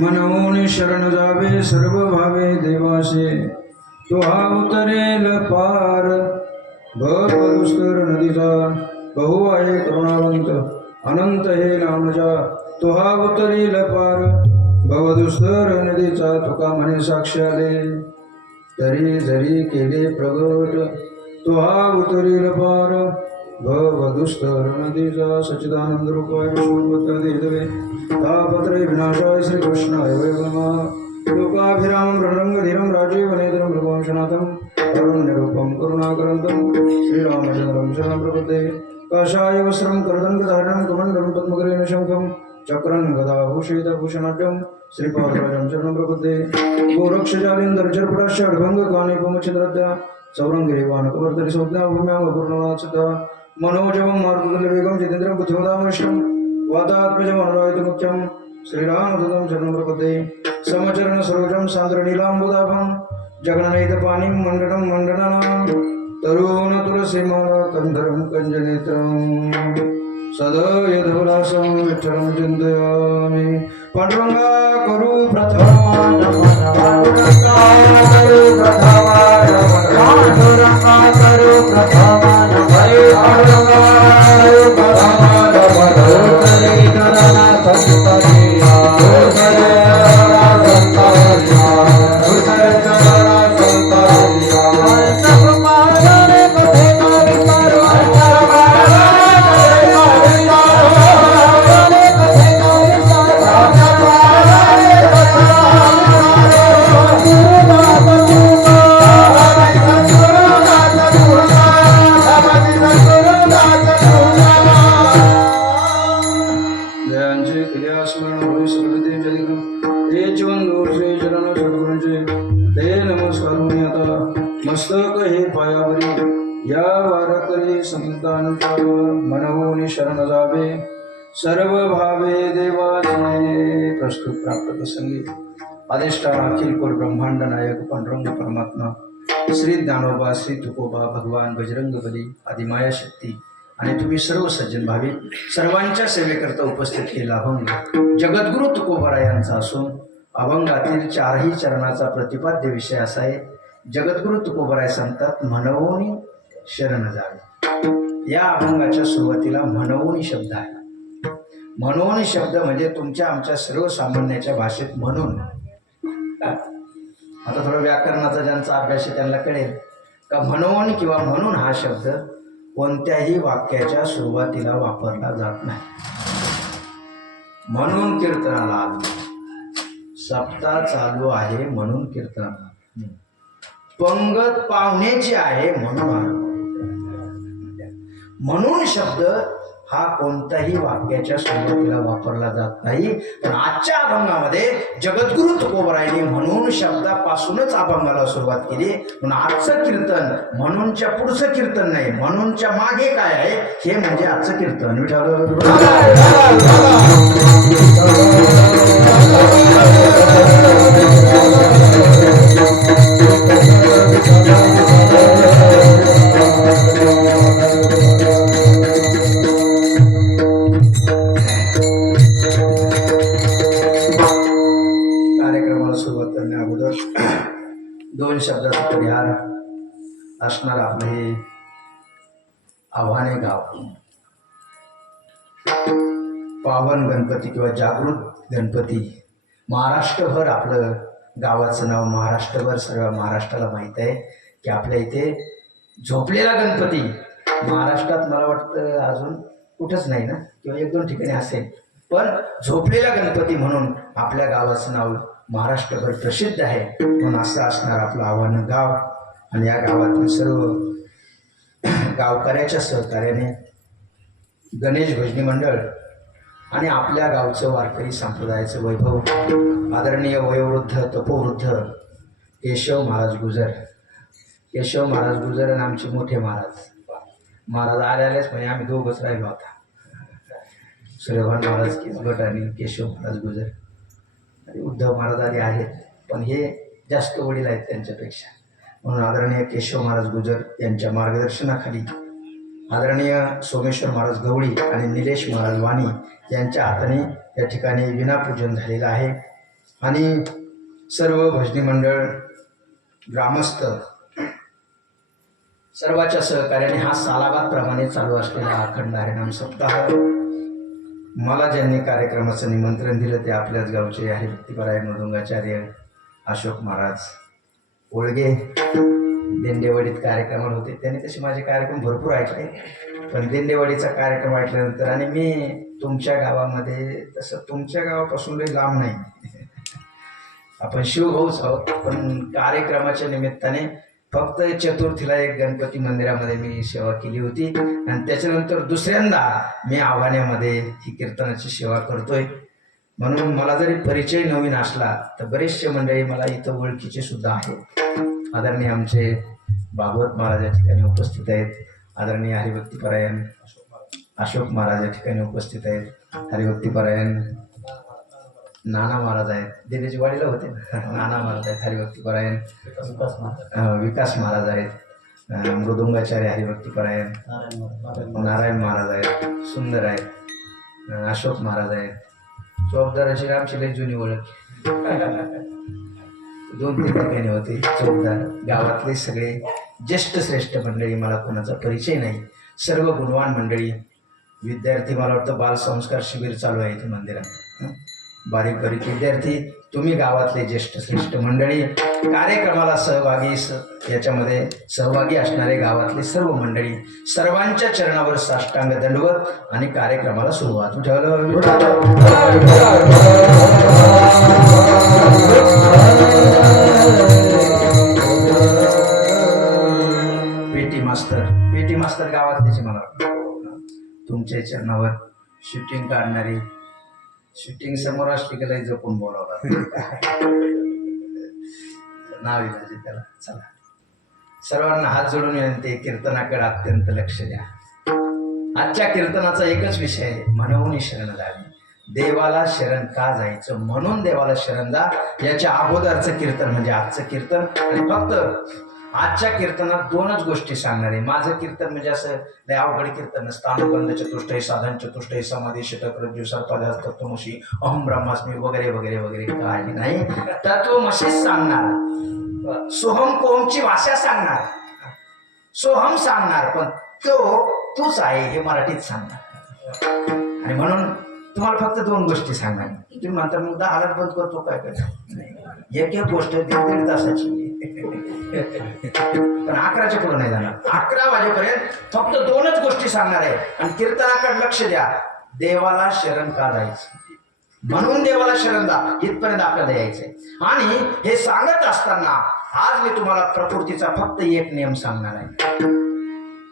मनवून शरण जावे सर्व भावे देवासे तो हा उतरेल पार भवदुस्तर नदीचा बहु आहे करुणावंत अनंत हे नामजा तो हा उतरेल पार भवदुस्तर नदीचा तुका म्हणे साक्षाले तरी जरी केले प्रगट तो हा उतरेल पार भवदुस्तर नदीचा सच्चिदानंद रूपाय विष्णुपत्रे तापत्रे विनाशाय श्री कृष्णाय वै नमः लोकाभिरामं रणरंगधीरं राजीव नेत्रं प्रभुवंशनाथं करुण्यरूपं करुणाकरन्तं श्रीरामचन्द्रं शरणं प्रपद्ये काषाय वस्त्रं करदण्डधारणं कमण्डलं पद्मकरेण शङ्खं चक्रं गदाभूषितभूषणाढ्यं श्रीपादराजं शरणं प्रपद्ये गोरक्षजालिन्दर्जर्पटाश्चाड्भङ्गकानिपमच्छिद्रद्या सौरङ्गिरिवानकवर्तरि संज्ञा भूम्याङ्गपूर्णवात्सता मनोजवं मार्गदलवेगं जितेन्द्रं बुद्धिमतामृष्टं वादात्मजमनुरायतमुख्यं श्रीरामदूतं शरणं प्रपद्ये समचरण सरोजं सान्द्रनीलाम्बुदाभं जगन्नैतपाणिं मण्डनं मण्डनानां तरुण तुलसीमाला कन्धरं कञ्जनेत्रं सदयधवलासं विठ्ठलं चिन्तयामि पांडुरंगा करू प्रथम मस्तक हे पायावरी या वारकरी संतांच्या मनवून शरण जावे सर्व भावे देवाचे प्रस्तुत प्राप्त प्रसंगी अधिष्ठान अखिल कोट ब्रह्मांड नायक पांडुरंग परमात्मा श्री ज्ञानोबा श्री तुकोबा भगवान बजरंग बली आदिमाया शक्ती आणि तुम्ही सर्व सज्जन भावी सर्वांच्या सेवेकरता उपस्थित केला अभंग जगद्गुरु तुकोबरायांचा असून अभंगातील चारही चरणाचा प्रतिपाद्य विषय असा आहे जगद्गुरु तुकोबराय सांगतात म्हणवून शरण जावे। या अभंगाच्या सुरुवातीला म्हणवून शब्द आहे। म्हणून शब्द म्हणजे तुमच्या आमच्या सर्वसामान्याच्या भाषेत म्हणून। आता थोडं व्याकरणाचा ज्यांचा अभ्यास आहे त्यांना कळेल का म्हणून किंवा म्हणून हा शब्द कोणत्याही वाक्याच्या सुरुवातीला वापरला जात नाही। म्हणून कीर्तनाला आलो, सप्ताह चालू आहे म्हणून कीर्तनाला, पंगत पाहुण्याची आहे म्हणून आलो। म्हणून शब्द हा कोणत्याही वाक्याच्या सुरुवातीला वापरला जात नाही। पण आजच्या अभंगामध्ये जगद्गुरु तुकोबरायांनी म्हणून शब्दापासूनच अभंगाला सुरुवात केली। म्हणून आजचं कीर्तन म्हणूनच्या पुढचं कीर्तन नाही, म्हणूनच्या मागे काय आहे हे म्हणजे आजचं कीर्तन। कार्यक्रमाला सुरुवात करण्या अगोदर दोन शब्दाचा परिहार असणार आपलं हे आव्हाने गाव पावन गणपती किंवा जागृत गणपती महाराष्ट्रभर आपलं गावाचं नाव महाराष्ट्रभर सर्व महाराष्ट्राला माहीत आहे की आपल्या इथे झोपलेला गणपती महाराष्ट्रात मला वाटतं अजून कुठंच नाही ना, किंवा 1-2 ठिकाणी असेल, पण झोपलेला गणपती म्हणून आपल्या गावाचं नाव महाराष्ट्रभर प्रसिद्ध आहे. म्हणून असं असणार आपलं आव्हान गाव. आणि या गावातील सर्व गावकऱ्याच्या सहकार्याने गणेश भजनी मंडळ आणि आपल्या गावचं वारकरी संप्रदायाचं वैभव आदरणीय वयोवृद्ध तपोवृद्ध केशव महाराज गुजर आणि आमचे मोठे महाराज आल्याच म्हणजे आम्ही दोघंच राहिलो आता. सूर्यभान महाराज किसगट आणि केशव महाराज गुजर आणि उद्धव महाराज आदी आहेत, पण हे जास्त वडील आहेत त्यांच्यापेक्षा. म्हणून आदरणीय केशव महाराज गुजर यांच्या मार्गदर्शनाखाली आदरणीय सोमेश्वर महाराज गवळी आणि निलेश महाराज वाणी यांच्या हाताने या ठिकाणी विनापूजन झालेलं आहे. आणि सर्व भजनी मंडळ, ग्रामस्थ सर्वांच्या सहकार्याने हा सालाबादप्रमाणे चालू असलेला अखंड हरिनाम सप्ताह मला ज्यांनी कार्यक्रमाचं निमंत्रण दिलं ते आपल्याच गावचे हरिभक्तीपरायण मृदुंगाचार्य अशोक महाराज ओळगे. दिंडेवाडीत कार्यक्रमाला होते, त्यांनी तसे माझे कार्यक्रम भरपूर ऐकले, पण दिंडेवाडीचा कार्यक्रम ऐकल्यानंतर आणि मी तुमच्या गावामध्ये तसं तुमच्या गावापासून काही लांब नाही, आपण शिवभाऊच आहोत, पण कार्यक्रमाच्या निमित्ताने फक्त चतुर्थीला एक गणपती मंदिरामध्ये मी सेवा केली होती आणि त्याच्यानंतर दुसऱ्यांदा मी आव्हानामध्ये ही कीर्तनाची सेवा करतोय. म्हणून मला जरी परिचय नवीन असला तर बरेचसे मंडळी मला इथं ओळखीचे सुद्धा आहेत. आदरणीय आमचे भागवत महाराज या ठिकाणी उपस्थित आहेत, आदरणीय हरिभक्तीपरायण अशोक महाराज या ठिकाणी उपस्थित आहेत, हरिभक्तीपरायण नाना महाराज आहेत, देवीची वाडीला होते नाना महाराज आहेत, हरिभक्तीपरायण विकास महाराज आहेत, मृदुंगाचार्य हरिभक्तीपरायण नारायण महाराज आहेत, सुंदर आहेत, अशोक महाराज आहेत. चौकदार अशी आमची लई जुनी ओळख 2-3 ठिकाणी होते. चौकदार गावातले सगळे ज्येष्ठ श्रेष्ठ मंडळी, मला कोणाचा परिचय नाही, सर्व गुणवान मंडळी, विद्यार्थी. मला वाटतं बालसंस्कार शिबिर चालू आहे इथे मंदिरात, बारीक बारीक विद्यार्थी, तुम्ही गावातले ज्येष्ठ श्रेष्ठ मंडळी, कार्यक्रमाला याच्यामध्ये सहभागी असणारे गावातले सर्व मंडळी, सर्वांच्या चरणावर साष्टांग दंडवत आणि कार्यक्रमाला सुरुवात ठेवलं. पेटी मास्तर गावातल्याचे मला वाटतं, तुमच्या चरणावर शूटिंग काढणारी, शूटिंग समोर असली की लई जपून बोलावं नाव आहे त्याला. चला, सर्वांना हात जोडून विनंती, कीर्तनाकडे अत्यंत लक्ष द्या. आजच्या कीर्तनाचा एकच विषय आहे, म्हणून शरण जावी. देवाला शरण का जायचं, म्हणून देवाला शरण जा. याच्या अगोदरचं कीर्तन म्हणजे आजचं कीर्तन. आणि फक्त आजच्या कीर्तनात 2च गोष्टी सांगणार आहे. माझं कीर्तन म्हणजे असं लय अवघड कीर्तन नसतं. अनुबंध चतुष्टय, साधन चतुष्टय, समाधी षटक, रज्जू सर्पाधार, तत्वमसी, अहम ब्रह्मास्मी वगैरे वगैरे वगैरे काही नाही. तत्वमसीच सांगणार, सोहम कोमची भाषा सांगणार, सोहम सांगणार, पण तूच आहे हे मराठीत सांगणार. आणि म्हणून तुम्हाला फक्त 2 गोष्टी सांगणार. तुम्ही म्हणता मग 10 हजार बंद करतो काय काय, एक गोष्ट 1.5 तासाची, पण 11च्या पुढे नाही जाणार. 11 वाजेपर्यंत फक्त 2च गोष्टी सांगणार आहे. आणि कीर्तनाकडे लक्ष द्या, देवाला शरण का जायचं, म्हणून देवाला शरण जा, इथपर्यंत आपल्याला यायचंय. आणि हे सांगत असताना आज मी तुम्हाला प्रकृतीचा फक्त एक नियम सांगणार आहे.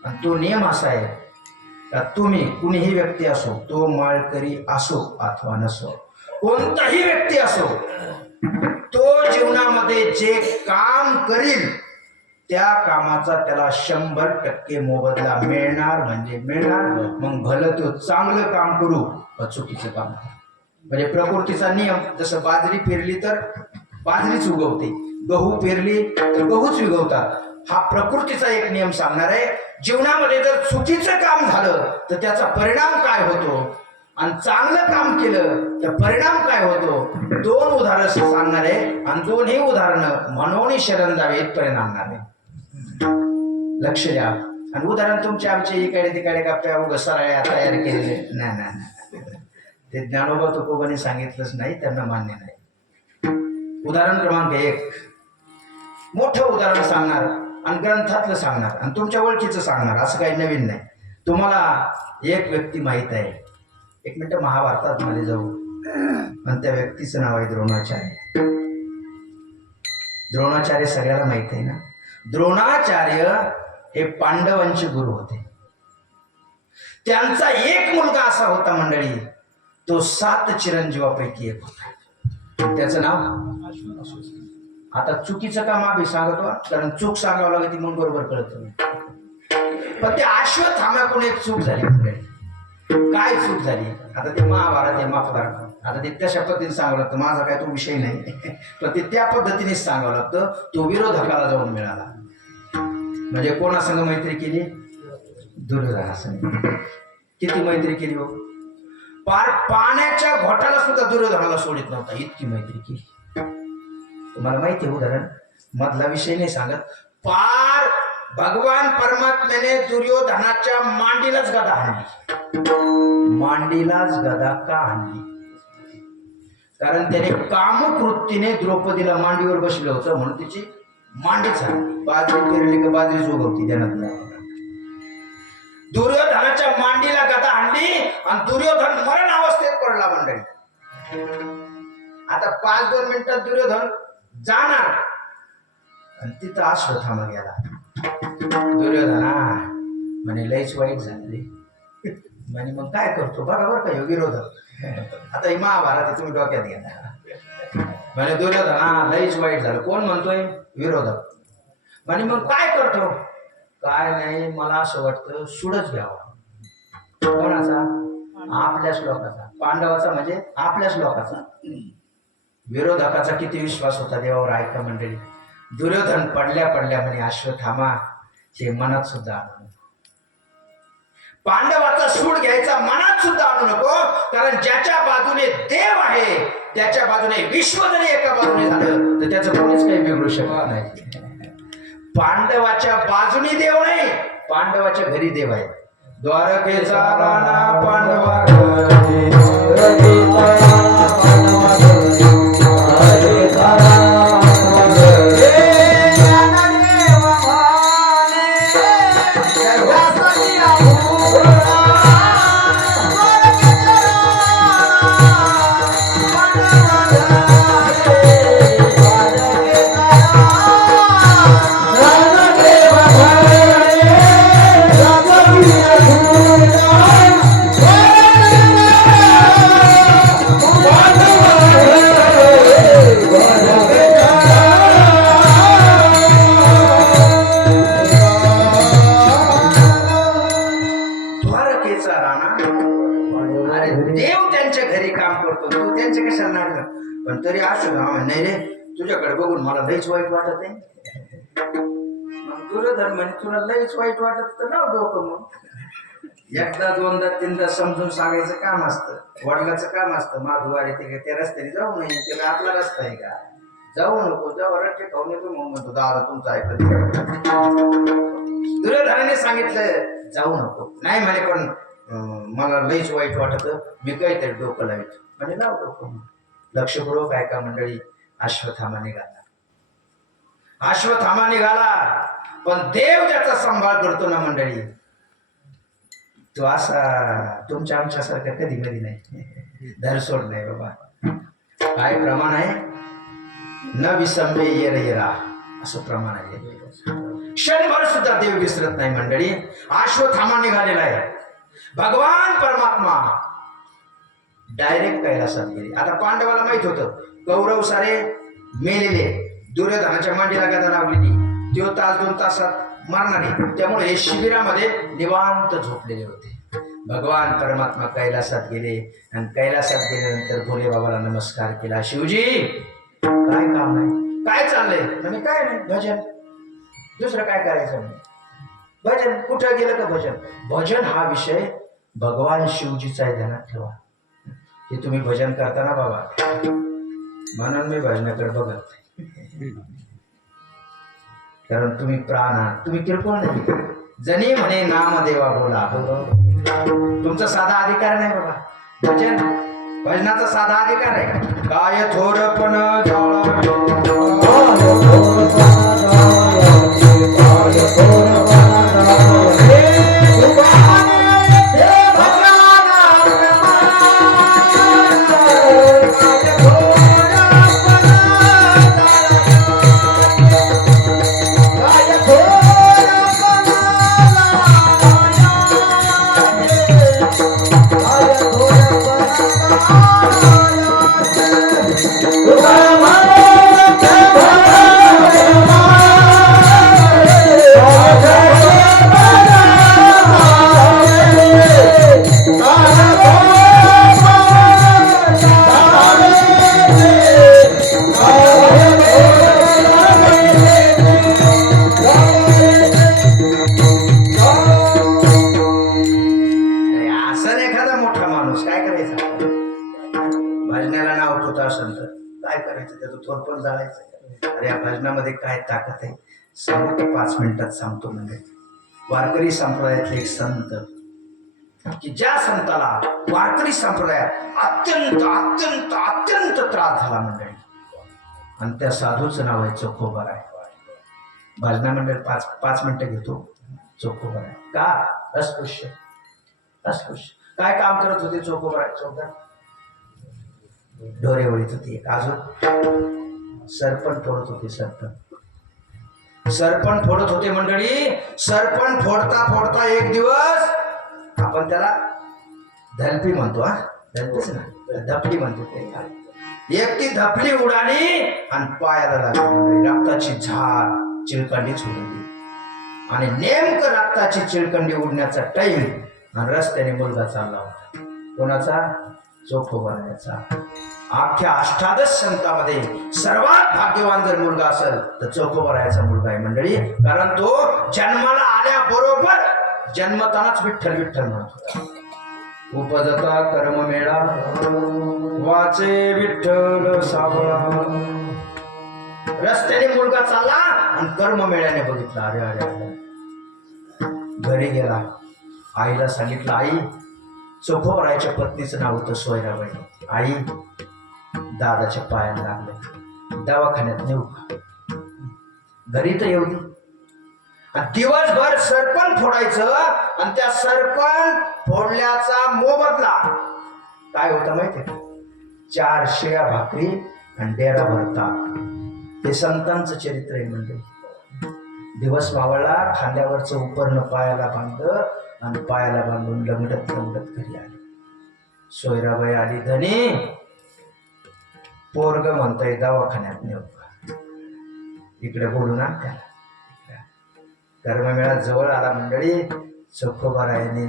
आणि तो नियम असा आहे का तुम्ही कुणीही व्यक्ती असो, तो माळकरी असो अथवा नसो, कोणताही व्यक्ती असो, तो जीवनामध्ये जे काम करील त्या कामाचा त्याला 100% मोबदला मिळणार म्हणजे मिळणार. मग भलं तो चांगलं काम करू व चुकीचं काम. म्हणजे प्रकृतीचा नियम, जसं बाजरी पेरली तर बाजरीच उगवते, गहू पेरली तर गहूच उगवतात. हा प्रकृतीचा एक नियम सांगणार आहे. जीवनामध्ये जर चुकीचं काम झालं तर त्याचा परिणाम काय होतो आणि चांगलं काम केलं तर परिणाम काय होतो, 2 उदाहरणं सांगणार आहे. आणि 2ही उदाहरणं म्हणून शरण जावे इथपर्यंत आणणार आहे. लक्ष द्या. आणि उदाहरण तुमचे आमचे इकडे तिकडे का घसराया तयार केलेले नाही, ते ज्ञानोबा तुकोबाने सांगितलंच नाही, त्यांना मान्य नाही. उदाहरण क्रमांक 1, मोठं उदाहरण सांगणार आणि ग्रंथातलं सांगणार आणि तुमच्या ओळखीचं सांगणार, असं काही नवीन नाही. तुम्हाला एक व्यक्ती माहीत आहे, 1 मिनिट महाभारतात मध्ये जाऊ, आणि त्या व्यक्तीचं नाव आहे द्रोणाचार्य. द्रोणाचार्य सगळ्याला माहित आहे ना. द्रोणाचार्य हे पांडवांचे गुरु होते. त्यांचा एक मुलगा असा होता मंडळी, तो 7 चिरंजीवापैकी एक होता. त्याचं नाव, आता चुकीचं काम आम्ही सांगतो कारण चूक सांगावं लागते म्हणून बरोबर कळत. पण ते अश्वत्थाम्याकडून एक चूक झाली मंडळी. काय चूक झाली आता ते महाभारत आहे, माफ करा. आता ते तशा पद्धतीने सांगावं लागतं, माझा काय तो विषय नाही, पण ते त्या पद्धतीनेच सांगावं लागतं. तो विरोधकाला जाऊन मिळाला. म्हणजे कोणासंग मैत्री केली? दुर्योधनासंग. किती मैत्री केली हो? पार पाण्याच्या घोटाला सुद्धा दुर्योधनाला सोडित नव्हता, इतकी मैत्री केली. तुम्हाला माहिती आहे उदाहरण, मधला विषय नाही सांगत. पार भगवान परमात्म्याने दुर्योधनाच्या मांडीलाच गदा हाणली. मांडीलाच गदा का हाणली? कारण त्याने कामकृतीने द्रौपदीला मांडीवर बसलं होतं म्हणून तिची मांडी झाली. बाजरी पेरली का बाजरी जोगवती ध्यानात. दुर्योधनाच्या मांडीला गदा हाणली आणि दुर्योधन मरण अवस्थेत पडला मंडळी. आता 5-2 मिनिटात दुर्योधन जाणार आणि तिथं अश्वत्थामा गेला. दुर्योधना म्हणे लयच वाईट झाले म्हणे, मग काय करतो बरोबर का विरोधक. आता ही महाभारत आहे, तुम्ही डोक्यात घ्या. म्हणे दुर्योधना लयच वाईट झालं. कोण म्हणतोय? विरोधक. म्हणे मग काय करतो? काय नाही, मला असं वाटतं सूडच घ्यावा. कोणाचा? आपल्याच लोकांचा. पांडवाचा म्हणजे आपल्याच लोकांचा. विरोधकाचा किती विश्वास होता देवावर, ऐका मंडळी. दुर्योधन पडल्या पडल्या म्हणे अश्वत्थामा हे मनात सुद्धा आणू नको. पांडवाचा सूड घ्यायचा मनात सुद्धा आणू नको, कारण ज्याच्या बाजूने देव आहे त्याच्या बाजूने विश्व जरी एका बाजूने झालं तर त्याचं कोणीच काही बिघडू शकत नाही. पांडवाच्या बाजूने देव नाही, पांडवाच्या घरी देव आहे. द्वारकेचा राणा पांडवा घरी, पण तरी असं नाही रे, तुझ्याकडे बघून मला लईच वाईट वाटत आहे. मग दुर्योधन म्हणे तुला लईच वाईट वाटत तर लाव डोकं. मग एकदा 2दा 3दा समजून सांगायचं काम असतं, वडिलाचं काम असतं. माधुवारी ते त्या रस्त्याने जाऊ नये, त्याला आपला रस्ता आहे का? जाऊ नको, जाऊ रट्टे खाऊन येतो. मग म्हणतो दादा तुमचं ऐकलं. दुर्योधनाने सांगितलं जाऊ नको. नाही म्हणे पण मला लईच वाईट वाटत, मी काहीतरी डोकं लावतो. म्हणजे लाव डोकं. लक्षपूर्वक ऐका मंडळी. अश्वत्थामा निघाला. अश्वत्थामा निघाला, पण देव ज्याचा सांभाळ करतो ना मंडळी, तो असा तुमच्या आमच्यासारखा कधी कधी नाही. धरसोड नाही बाबा. काय प्रमाण आहे? न विसंबे येरा असं प्रमाण आहे. क्षणभर सुद्धा देव विसरत नाही मंडळी. अश्वत्थामा निघालेला आहे. भगवान परमात्मा डायरेक्ट कैलासात गेले. आता पांडवाला माहित होतं कौरव सारे मेलेले, दुर्योधनाच्या मांडीला गदा लावलेली, तो 1-2 तासात मारणारे. त्यामुळे हे शिबिरामध्ये निवांत झोपलेले होते. भगवान परमात्मा कैलासात गेले आणि कैलासात गेल्यानंतर भोले बाबाला नमस्कार केला. शिवजी काय काम आहे? काय चाललंय? म्हणजे काय नाही, भजन. दुसरं काय करायचं? भजन. कुठं गेलं का भजन? भजन हा विषय भगवान शिवजीचा आहे, ध्यानात ठेवा. हे तुम्ही भजन करताना बाबा, म्हणून मी भजनाकडे बघत नाही, कारण तुम्ही प्राण आहात, तुम्ही किरकोळ नाही. जनी म्हणे नाम देवा बोला, तुमचा साधा अधिकार नाही बाबा. भजन भजनाचा साधा अधिकार आहे. काय थोरपण जाळावे, असं एखादा मोठा माणूस काय करायचा? भजनाला नाव ठेवत असेल तर काय करायचं? त्याचं थोरपण जाळायचं. अरे या भजनामध्ये काय ताकद आहे सांगू की 5 मिनिटात सांगतो. म्हणजे वारकरी संप्रदायातले एक संत, की ज्या संताला वारकरी संप्रदायात अत्यंत अत्यंत अत्यंत त्रास झाला मंडळी, आणि त्या साधूचं नाव आहे चोखोबाराय. भजना मंडळ 5 मिनिटं घेतो. चोखोबाराय का? अस्पृश्य. अस्पृश्य काय काम करत होते चोखोबाराय? चौदा ढोरे वळीत होती. एक अजून सरपण फोडत होते. सरपण फोडत होते मंडळी. सरपण फोडता फोडता एक दिवस, आपण त्याला धलपी म्हणतो, हा धलपीच ना, धपली म्हणतो ते. एक ती धपली उडाली आणि पायाला लागली. रक्ताची झार चिळकंडीच उडली, आणि नेमकं रक्ताची चिळकंडी उडण्याचा टाइम, आणि रस्त्याने मुलगा चालला होता. कोणाचा? चोखोबारायाचा. अख्ख्या अष्टादश संतांमध्ये सर्वात भाग्यवान जर मुलगा असेल तर चोखोबारायाचा मुलगा आहे मंडळी. कारण तो जन्माला आल्याबरोबर जन्मतानाच विठ्ठल विठ्ठल म्हणत होता. उपजता कर्म मेळा, वाचे विठ्ठल सावळा. रस्त्याने मुलगा चालला आणि कर्म मेळ्याने बघितला. अरे अरे अरे. घरी गेला, आईला सांगितलं, आई चोखोबारायाच्या पत्नीचं नाव होतं सोयराबाई. आई दादाच्या पायाला लागले, दवाखान्यात नेऊ का? घरी तर येऊ दे. दिवसभर सरपण फोडायचं, आणि त्या सरपण फोडल्याचा मोबदला काय होता माहितीये? 4 शिळ्या भाकरी आणि डेरा भरता. हे संतांचं चरित्र आहे म्हणजे. दिवस मावळला, खांद्यावरचं उपरणं पायाला बांधलं, आणि पायाला बांधून लंगडत लंगडत घरी आली. सोयराबाई आली, धनी पोरग म्हणतोय दवाखान्यात नेऊ का? इकडे बोलू ना त्याला. कर्ममेळा जवळ आला मंडळी. चोखोबारायाने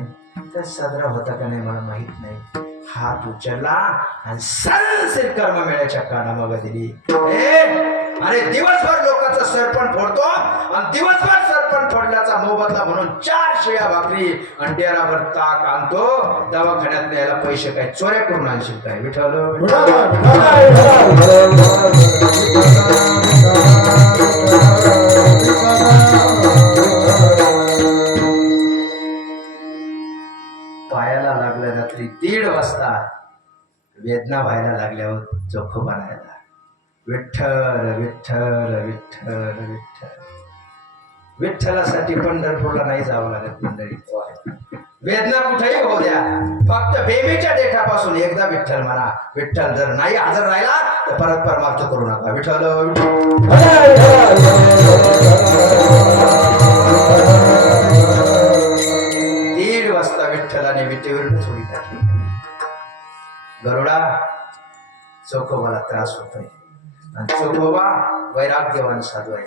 तर सदरा होता का नाही मला माहित नाही, हात उचलला आणि सरसर कर्ममेळ्याच्या कानामागे दिली. अरे दिवसभर लोकांचं सरपण फोडतो, आणि दिवसभर सरपण फोडल्याचा मोबदला म्हणून 4 शिळ्या भाकरी आणि डेराभर ताक आणतो. दवाखान्यात न्यायला पैसे काय चोऱ्या करून आणशील काय? विठ्ठल पायाला लागल्या रात्री 1:30 वाजता वेदना व्हायला लागल्यावर चोखोबारायाला विठ्ठल विठ्ठल विठ्ठल विठ्ठल. विठ्ठलासाठी पंढरपूरला नाही जावं लागत मंडळी. वेदना कुठेही होऊ द्या, फक्त बेबीच्या देठापासून एकदा विठ्ठल म्हणा. विठ्ठल जर नाही हजर राहिला तर परत परमार्थ करू नका. विठ्ठल 1:30 वाजता विठ्ठलाने विटेवरून सोडी टाकली. गरुडा चोखोबाला त्रास होतोय, आणि चोखोबा वैराग्यवान साधू आहे.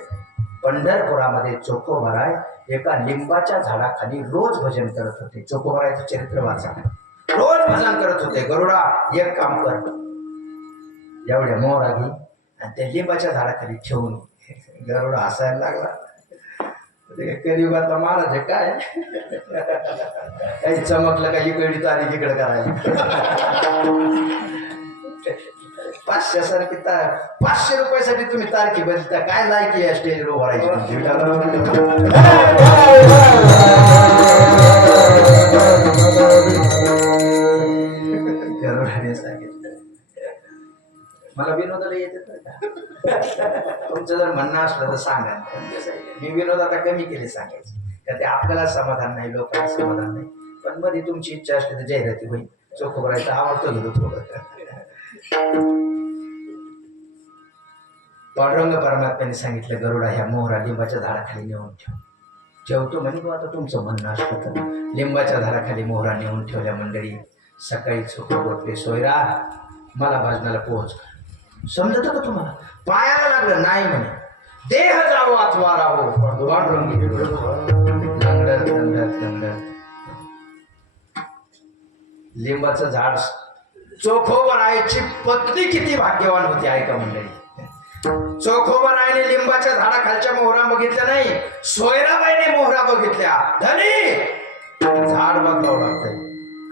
पंढरपुरामध्ये चोखोबाराय एका लिंबाच्या झाडाखाली रोज भजन करत होते. चोखोबारायचं चरित्र वाचा. रोज भजन करत होते. गरुडा एक काम कर, एवढ्या मोरागी आणि त्या लिंबाच्या झाडाखाली ठेवून. गरुडा हसायला लागला. कलियुगातला महाराज आहे काय, काही चमकलं का इकडे तारीख इकडे करायला. 500 सारखी 500 रुपयासाठी तुम्ही तारखी बदलता काय? लायकी या स्टेजवर उभारायची तुमची. गरुडाने सांगितलं मला विनोदाला येते तर का तुमचं जर म्हणणं असलं तर सांगा. मी विनोद आता कमी केले सांगायचे का ते आपल्याला समाधान नाही, लोकांना समाधान नाही. पण मध्ये तुमची इच्छा असली तर जाहिराती होईल. चोख करायचं आवडतं घेतो थोडं. पांडुरंग परमात्म्याने सांगितलं गरुडा ह्या मोहरा लिंबाच्या झाडाखाली नेऊन ठेवतो म्हणे. तो आता तुमचं म्हणणं असलं तर लिंबाच्या झाडाखाली मोहरा नेऊन ठेवल्या. मंडळी सकाळी चोख बोलले सोयरा मला भाजनाला पोहोच कर. समजत का तुम्हाला? पायाला लागलं नाही म्हणे. देह जावो अथवा राहो पांडुरंगी लंगडत लंगडत लंगडत लिंबाचं झाड चोखोबरायची पत्नी किती भाग्यवान होती ऐका मंडळी. चोखोबरायने लिंबाच्या झाडाखालच्या मोहरा बघितल्या नाही, सोयराबाईने मोहरा बघितल्या. धनी झाड बदलावं लागतंय.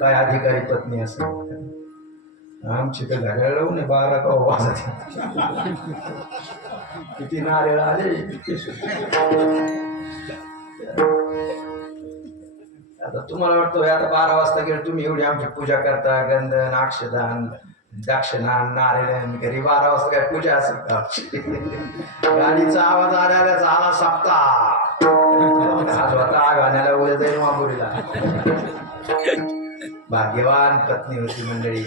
काय अधिकारी पत्नी असं आमची तर घड्याळ लावून 12 का वाजत किती नारळ आले. आता तुम्हाला वाटतं आता 12 वाजता गेलं तुम्ही एवढी आमची पूजा करता, गंधन अक्षदान दक्षिणा नारायण घरी 12 वाजता काय पूजा असेल का? गाडीचा आवाज आल्याला झाला सप्ताह आज होता गाण्याला उद्या जाईल मामुरीला. भाग्यवान पत्नी होती मंडळी.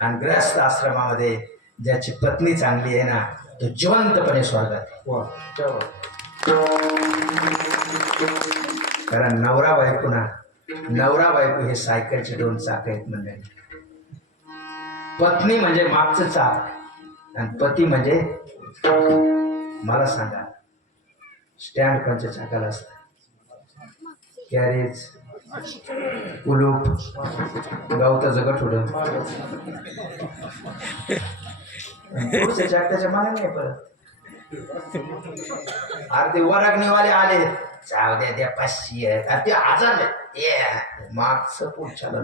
आणि ग्रस्त आश्रमामध्ये ज्याची पत्नी चांगली आहे ना तो जिवंतपणे स्वर्गात आहे. कारण नवरा बायको हे सायकलचे 2 चाक आहेत मंडळी. पत्नी म्हणजे मागचं चाक आणि पती म्हणजे मला सांगा स्टँड कोणच्या चाकाला असतं? कॅरेज कुलूप गावता जगत उडत पुढचं चाक त्याच्या मागे नाही परत. अरे ते वरागणीवाले आले जाऊ द्या त्या 500 ते 1000 मागचं पुढच्याला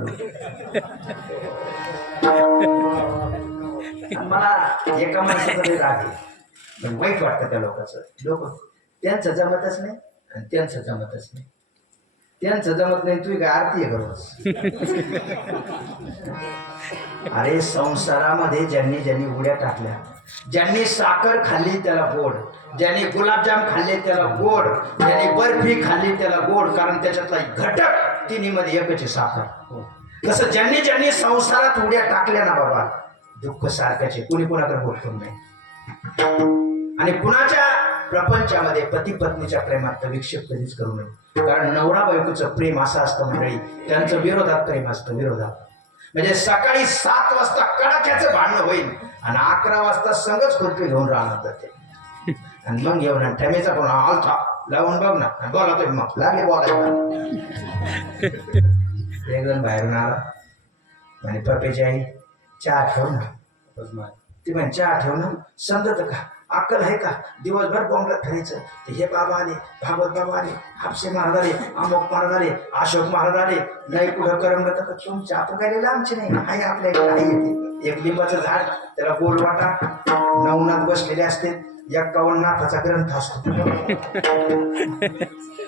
मला एका माणसाचं राग आहे. पण वाईट वाटतं त्या लोकांचं. लोक त्यांचं जमतच नाही आणि त्यांचं जमतच नाही. त्यांचं जमत नाही तू काय आरती आहे बरोबर. अरे संसारामध्ये ज्यांनी उड्या टाकल्या, ज्यांनी साखर खाल्ली त्याला गोड, ज्यांनी गुलाबजाम खाल्ले त्याला गोड, ज्यांनी बर्फी खाल्ली त्याला गोड. कारण त्याच्यातला घटक तिन्हीमध्ये एकच आहे साखर. तसं ज्यांनी संसारात उड्या टाकल्या ना बाबा दुःख सारख्याचे. कुणी कुणाकडे बोट करू नये आणि कुणाच्या प्रपंचामध्ये पती पत्नीच्या प्रेमात विक्षेप कधीच करू नये. कारण नवरा बायकोचं प्रेम असं असतं मंडळी, त्यांचं विरोधात प्रेम असतं. विरोधात म्हणजे सकाळी 7 वाजता कडाक्याचं भांडणं होईल आणि 11 वाजता संगच खुर्पी घेऊन राहणार जाते. आणि मग येऊन ठमेचा पण आलथा लावून बघ ना बोला तुम्ही मग लागले बोलायला. एक जण बाहेरून आला म्हणे पप्पेची आई चहा ठेव ना. ती म्हणे चहा ठेव ना. समजत का? अक्कल आहे का? दिवसभर बोंबलत फिरायचं. ते हे बाबा आले, भागवत बाबा आले, हापसे महाराज आले, अमोक महाराज आले, अशोक महाराज आले. नाही कुठं करमलं तर तुमच्या आपण काय आमचे नाही आहे आपल्याकडे आई येते. एक लिंबाचं झाड त्याला गोल वाटा नवनाथ बसलेले असते. 51 नाथाचा ग्रंथ असतो.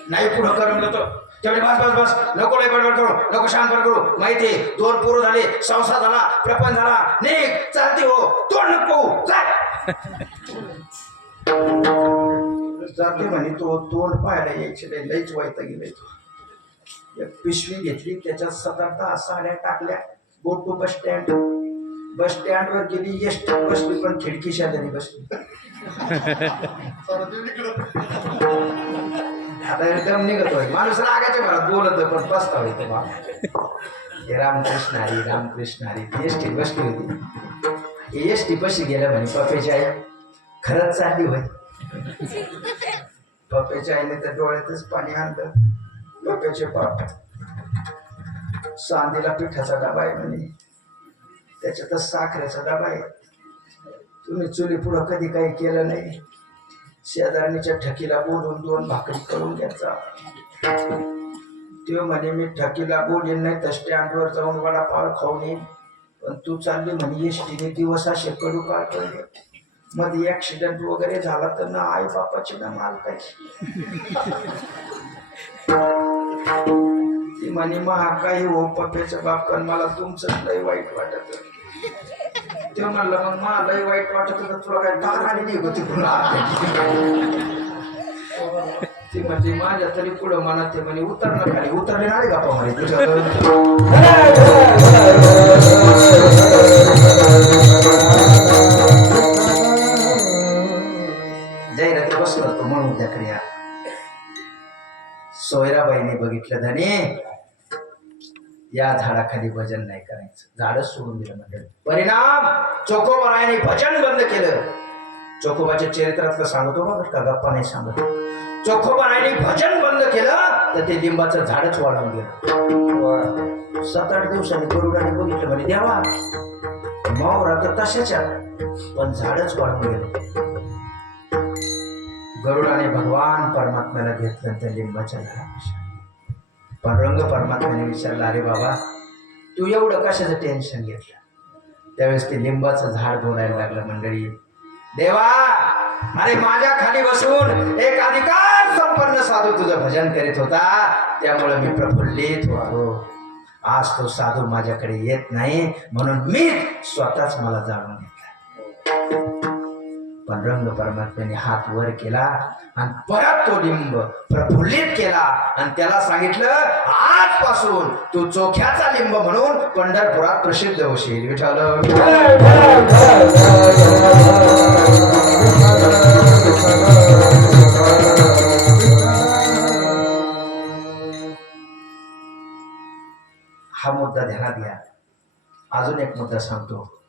नाही पुढं करमलं तर तेवढे बस नको लय बडबड करू, नको शांत करू. माहिती 2 पोरं झाले, संसार झाला, प्रपंच झाला, निघ चालते हो तोंड नको जाते म्हणे. तो तोंड पाहायला यायचे लईच वाईट गेले. एक पिशवी घेतली त्याच्यात 7-8 साड्या टाकल्या. गो टू बस स्टँडवर गेली. एसटी बसली पण खिडकी शेजारी बसली. आता एकदम निघतोय माणूस रागाच्या भरात बोलत पण पस्ताव येतो. हे रामकृष्ण हरी ती एसटी बसली होती. एसटी बशी गेल्या म्हणे पप्पेची आई खरंच चालली होय. पप्पेच्या आईने तर डोळ्यातच पाणी आणलं. पप्पेचे बाप सांदेला पिठाचा डबा आहे म्हणे, त्याच्यातच साखरेचा डबा आहे. तुम्ही चुली पुढं कधी काही केलं नाही. शेजारणीच्या ठकीला बोलून 2 भाकरी करून घ्यायचा. तो म्हणे मी ठकीला बोलेन नाही तर स्टँडवर जाऊन वडापाव खाऊन येईन. पण तू चालली म्हणे एसटीने दिवस असे कडू काढतो. मध्ये ऍक्सिडेंट वगैरे झाला तर ना आई बापाची ना मालकाची. ती म्हणे काही हो पप्प्याच्या बापकान मला तुमचं लय वाईट वाटत. तो म्हणला मग मला वाईट वाटत होतं तुला काय दार आणि निघती पुन्हा ती म्हणजे माझ्या तरी पुढं मनात ते म्हणे उतरणं खाली उतरले नाही गप्पा म्हणे तुझ्या जाहिराती बसला तो म्हणून त्या क्रिया सोयराबाईने बघितलं धनी या झाडाखाली भजन नाही करायचं झाडच सोडून दिलं म्हणजे परिणाम चोखोबाराने भजन बंद केलं चोखोबाच्या चरित्रातलं सांगतो बघ का गप्पा नाही सांगत चोखोबाराने भजन बंद केलं तर ते लिंबाचं झाडच वाढून गेलं 7-8 दिवसांनी गरुडाने बघितलं म्हणे देवा मावरा तर तशाच पण झाडच वाढून गेलं गरुडाने भगवान परमात्म्याला घेतलं त्या लिंबाच्या झाडापाशी पण रंग परमात्म्याने विचारला अरे बाबा तू एवढं कशाचं टेन्शन घेतलं त्यावेळेस ते लिंबाचं झाड बोलायला लागलं मंडळी देवा अरे माझ्या खाली बसून एक अधिकार संपन्न साधू तुझं भजन करीत होता त्यामुळे मी प्रफुल्लित होतो आज तो साधू माझ्याकडे येत नाही म्हणून मी स्वतःच मला जाणून घेतला पण रंग परमात्म्याने हात वर केला आणि परत तो लिंब प्रफुल्लित केला आणि त्याला सांगितलं आजपासून तू चोख्याचा लिंब म्हणून पंढरपुरात प्रसिद्ध होशील विठ्ठल हा मुद्दा ध्यानात घ्या अजून एक मुद्दा सांगतो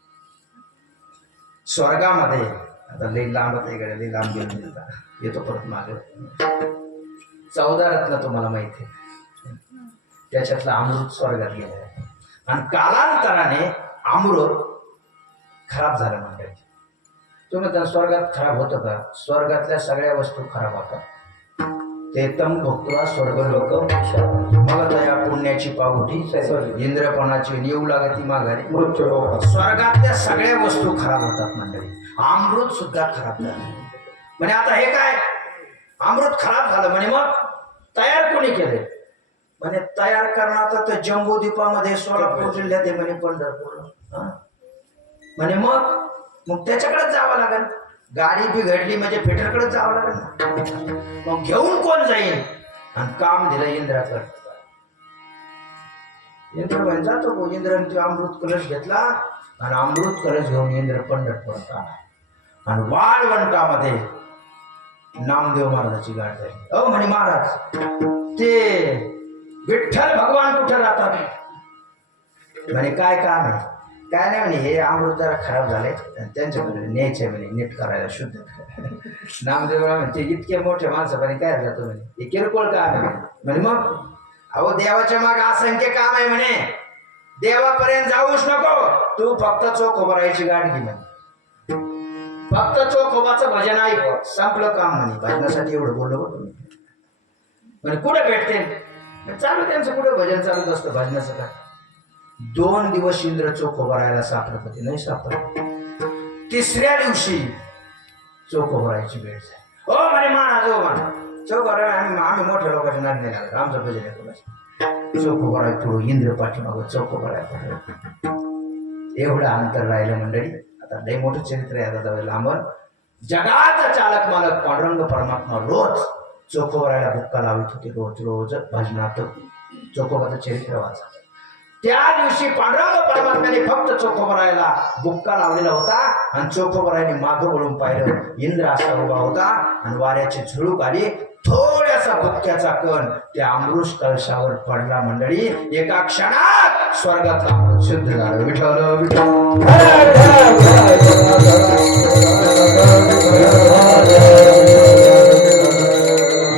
स्वर्गामध्ये आता लई लांब लई लांब घेऊन येतो परत माग 14 रत्न तुम्हाला माहिती आहे त्याच्यातलं अमृत स्वर्गात गेलं आणि कालांतराने अमृत खराब झालं म्हणजे तुम्ही त्या स्वर्गात खराब होतं का स्वर्गातल्या सगळ्या वस्तू खराब होतात ते तम भोगतो स्वर्ग लोक मग या पुण्याची पावठी इंद्रपणाची येऊ लागती माघारी स्वर्गातल्या सगळ्या वस्तू खराब होतात मंडळी अमृत सुद्धा खराब झालं म्हणजे आता हे काय अमृत खराब झालं म्हणे मग तयार कोणी केले म्हणे तयार करण्यात तर जम्बूद्वीपामध्ये सोलापूर जिल्ह्यात आहे म्हणे पंढरपूरला म्हणे मग त्याच्याकडेच जावं लागेल गाडी बिघडली म्हणजे फिटरकडे जावं लागेल मग घेऊन कोण जाईल आणि काम दिलं इंद्राकडे इंद्र म्हणजे जातो इंद्राने अमृत कलश घेतला आणि अमृत कलश घेऊन इंद्र पंढरपुरात आला आणि वाळवंटामध्ये नामदेव महाराजाची गाठ झाली अहो म्हणे महाराज ते विठ्ठल भगवान कुठे राहतात म्हणे काय काम आहे काय नाही म्हणे हे अमृत जरा खराब झाले त्यांच्याकडे न्यायचे म्हणे नीट करायला शुद्ध नामदेव ते इतके मोठे माणसं म्हणे काय जातो म्हणे हे किरकोळ काम आहे म्हणे मग अहो देवाच्या माग असंख्य काम आहे म्हणे देवापर्यंत जाऊच नको तू फक्त चोख उभं राहायची गाडी घे म्हणे फक्त चोख उभाचं भजन ऐक संपलं काम म्हणे भजनासाठी एवढं बोललो बघ तुम्ही म्हणे कुठे भेटते चालू त्यांचं कुठे भजन चालूच असतं भजनाचं काय 2 दिवस इंद्र चोख उभं राहायला सापडत होते नाही सापडत 3ऱ्या दिवशी चोख उभं राहायची वेळ झाली हो म्हणे महाराज हो म्हणा चोख आम्ही मोठ्या लोकांच्या नाद नाही लागत आमचं भजन आहे कोणाचं चोख उभं राहाय पुढं इंद्र पाठीमागं चोख उभं राहाय एवढं अंतर राहिलं मंडळी आता लय मोठं चरित्र आहे आता जाऊ लांबन जगाचा चालक मालक पांडुरंग परमात्मा रोज चोखोबरायला बुक्का लावित होते रोज भजनात चोखोबाचं चरित्र वाचा त्या दिवशी पांडुरंग परमात्म्याने फक्त चोखोबरायला बुक्का लावलेला होता आणि चोखोबरायने मागं वळून पाहिलं इंद्र असा उभा होता आणि वाऱ्याची झुळूक आली थोड्यासा बुक्क्याचा कण त्या अमृत कलशावर पडला मंडळी एका क्षणात स्वर्गातला अमृत शुद्ध झालं विठ्ठल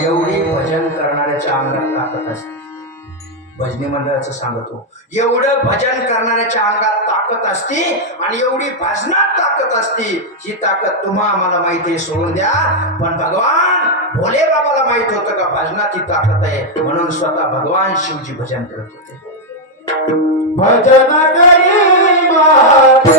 एवढी भजन करणाऱ्याच्या अंगात ताकद असते भजनी मंडळाचं सांगतो एवढं भजन करणाऱ्याच्या अंगात ताकद असती आणि एवढी भजनात ताकद असती ही ताकद तुम्हा आम्हाला माहिती आहे सोडून द्या पण भगवान भोले बाबाला माहित होतं का भजनात ही ताकद आहे म्हणून स्वतः भगवान शिवजी भजन करत होते भजन करी भजन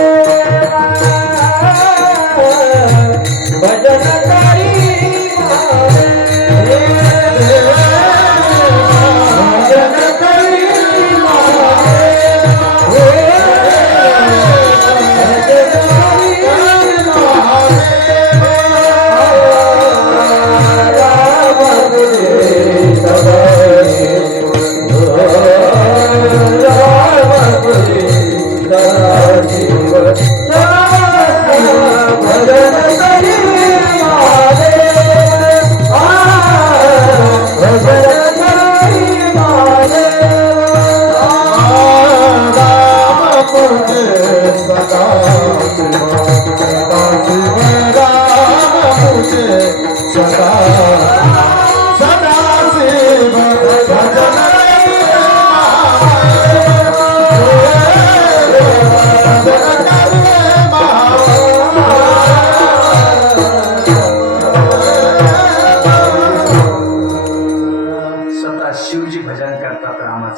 करी भजन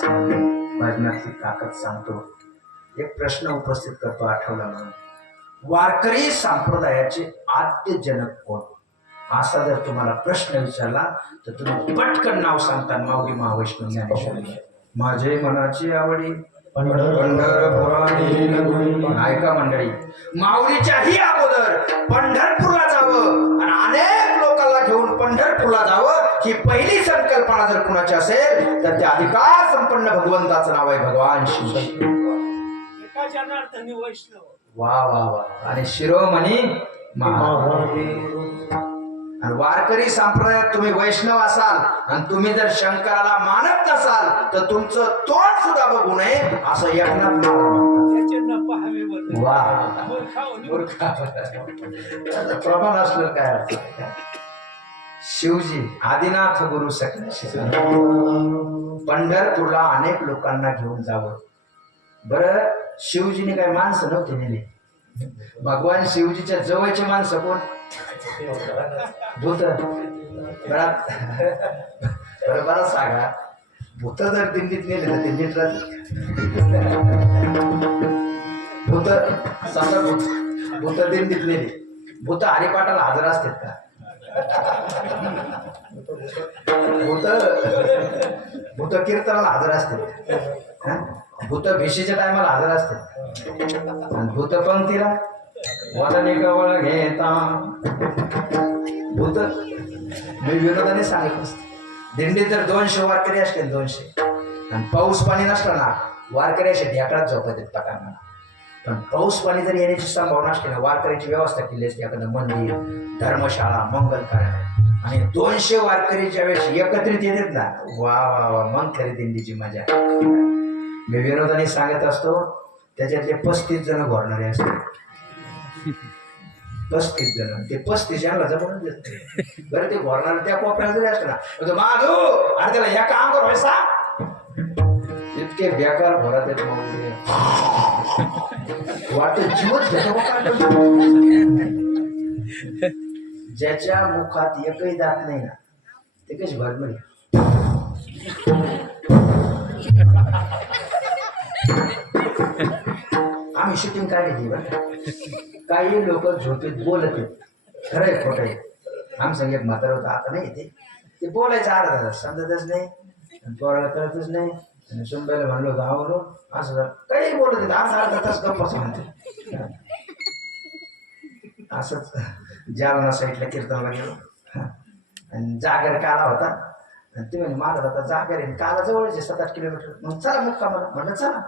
भजनाची ताकद सांगतो. एक प्रश्न उपस्थित करतो आठवला म्हणून. वारकरी संप्रदायाचे आद्य जनक कोण? असा जर तुम्हाला प्रश्न विचारला तर तुम्ही पटकन नाव सांगता माऊली महावैष्णव ज्ञानेश्वरी. माझे मनाची आवडी पंढरपुराणी नगरी. ऐका मंडळी, माऊलीच्याही अगोदर पंढरपूरला जावं आणि अनेक लोकांना घेऊन पंढरपूरला जावं ही पहिली संकल्पना जर कुणाची असेल तर त्या अधिकार संपन्न भगवंताचं नाव आहे भगवान शिव. वा वा वा. आणि शिरोमणी महाराज. आणि वारकरी संप्रदायात तुम्ही वैष्णव असाल आणि तुम्ही जर शंकराला मानत नसाल तर तुमचं तोंड सुद्धा बघू नये असं एकनाथ महाराज. वा प्रमाण असलं काय अर्थ. शिवजी आदिनाथ गुरु सकल पंढरपूरला अनेक लोकांना घेऊन जावं. बरं, शिवजीने काय माणसं नव्हते नेले. भगवान शिवजीच्या जवळचे माणसं कोण? भूत. बरोबर सांगा, भूत जर दिंडीत नेले तर दिंडीत भूत समजा भूत दिंडीत नेले. भूत हरिपाठाला हजर असतात का? भूत कीर्तनाला हजर असतात. भूत भिशीच्या टायमाला हजर असते. आणि भूत पंक्तीला वदने कवळ घेता भूत. मी विरोधाने सांगत असते. दिंडीत जर 200 वारकरी असते 200 आणि पाऊस पाणी नसलं ना वारकरी असे ढेकळात झोपत आहेत पटांना. पण पाऊस पाणी जर येण्याची संभावना असते ना वारकऱ्याची व्यवस्था केली असते. एखादं मंदिर, धर्मशाळा, मंगल कार्यालय आणि 200 वारकरी ज्या वेळेस एकत्रित येतात ना, वा वा वा, मग खरी दिंडीची मजा. मी विरोधाने सांगत असतो त्याच्यातले 35 जण घोरणारे असतात. 35 जण. ते 35 यांना जमून देत. बरं, ते घोरणारे त्या कोपऱ्यात जरी असतं ना माधू अरे त्याला ह्या काम कर व्हायचा. इतके बेकार घोरात येत वाटत जीवच घेतो. ज्याच्या मुखात एकही दात नाही ना ते कशी भरमरी. आम्ही शूटिंग काढली बरं. काही लोक झोपेत बोलत आहेत. खरंय खोटं आहे. आमचं एक म्हातारा होतं, आता नाही ते बोलायचं अर्धा तास समजतच नाही पोराला कळतच नाही. आणि सुंबाईला म्हणलो होतं आवरून असं काही बोलत येत अर्धा तास गप्पाच म्हणते. असंच जालना साईडला कीर्तनाला गेलो आणि जागर काला होता आणि ते म्हणजे माझा आता जागर आहे काला जवळचे 7-8 किलोमीटर. मग चला मुक्का मला म्हणलं चला.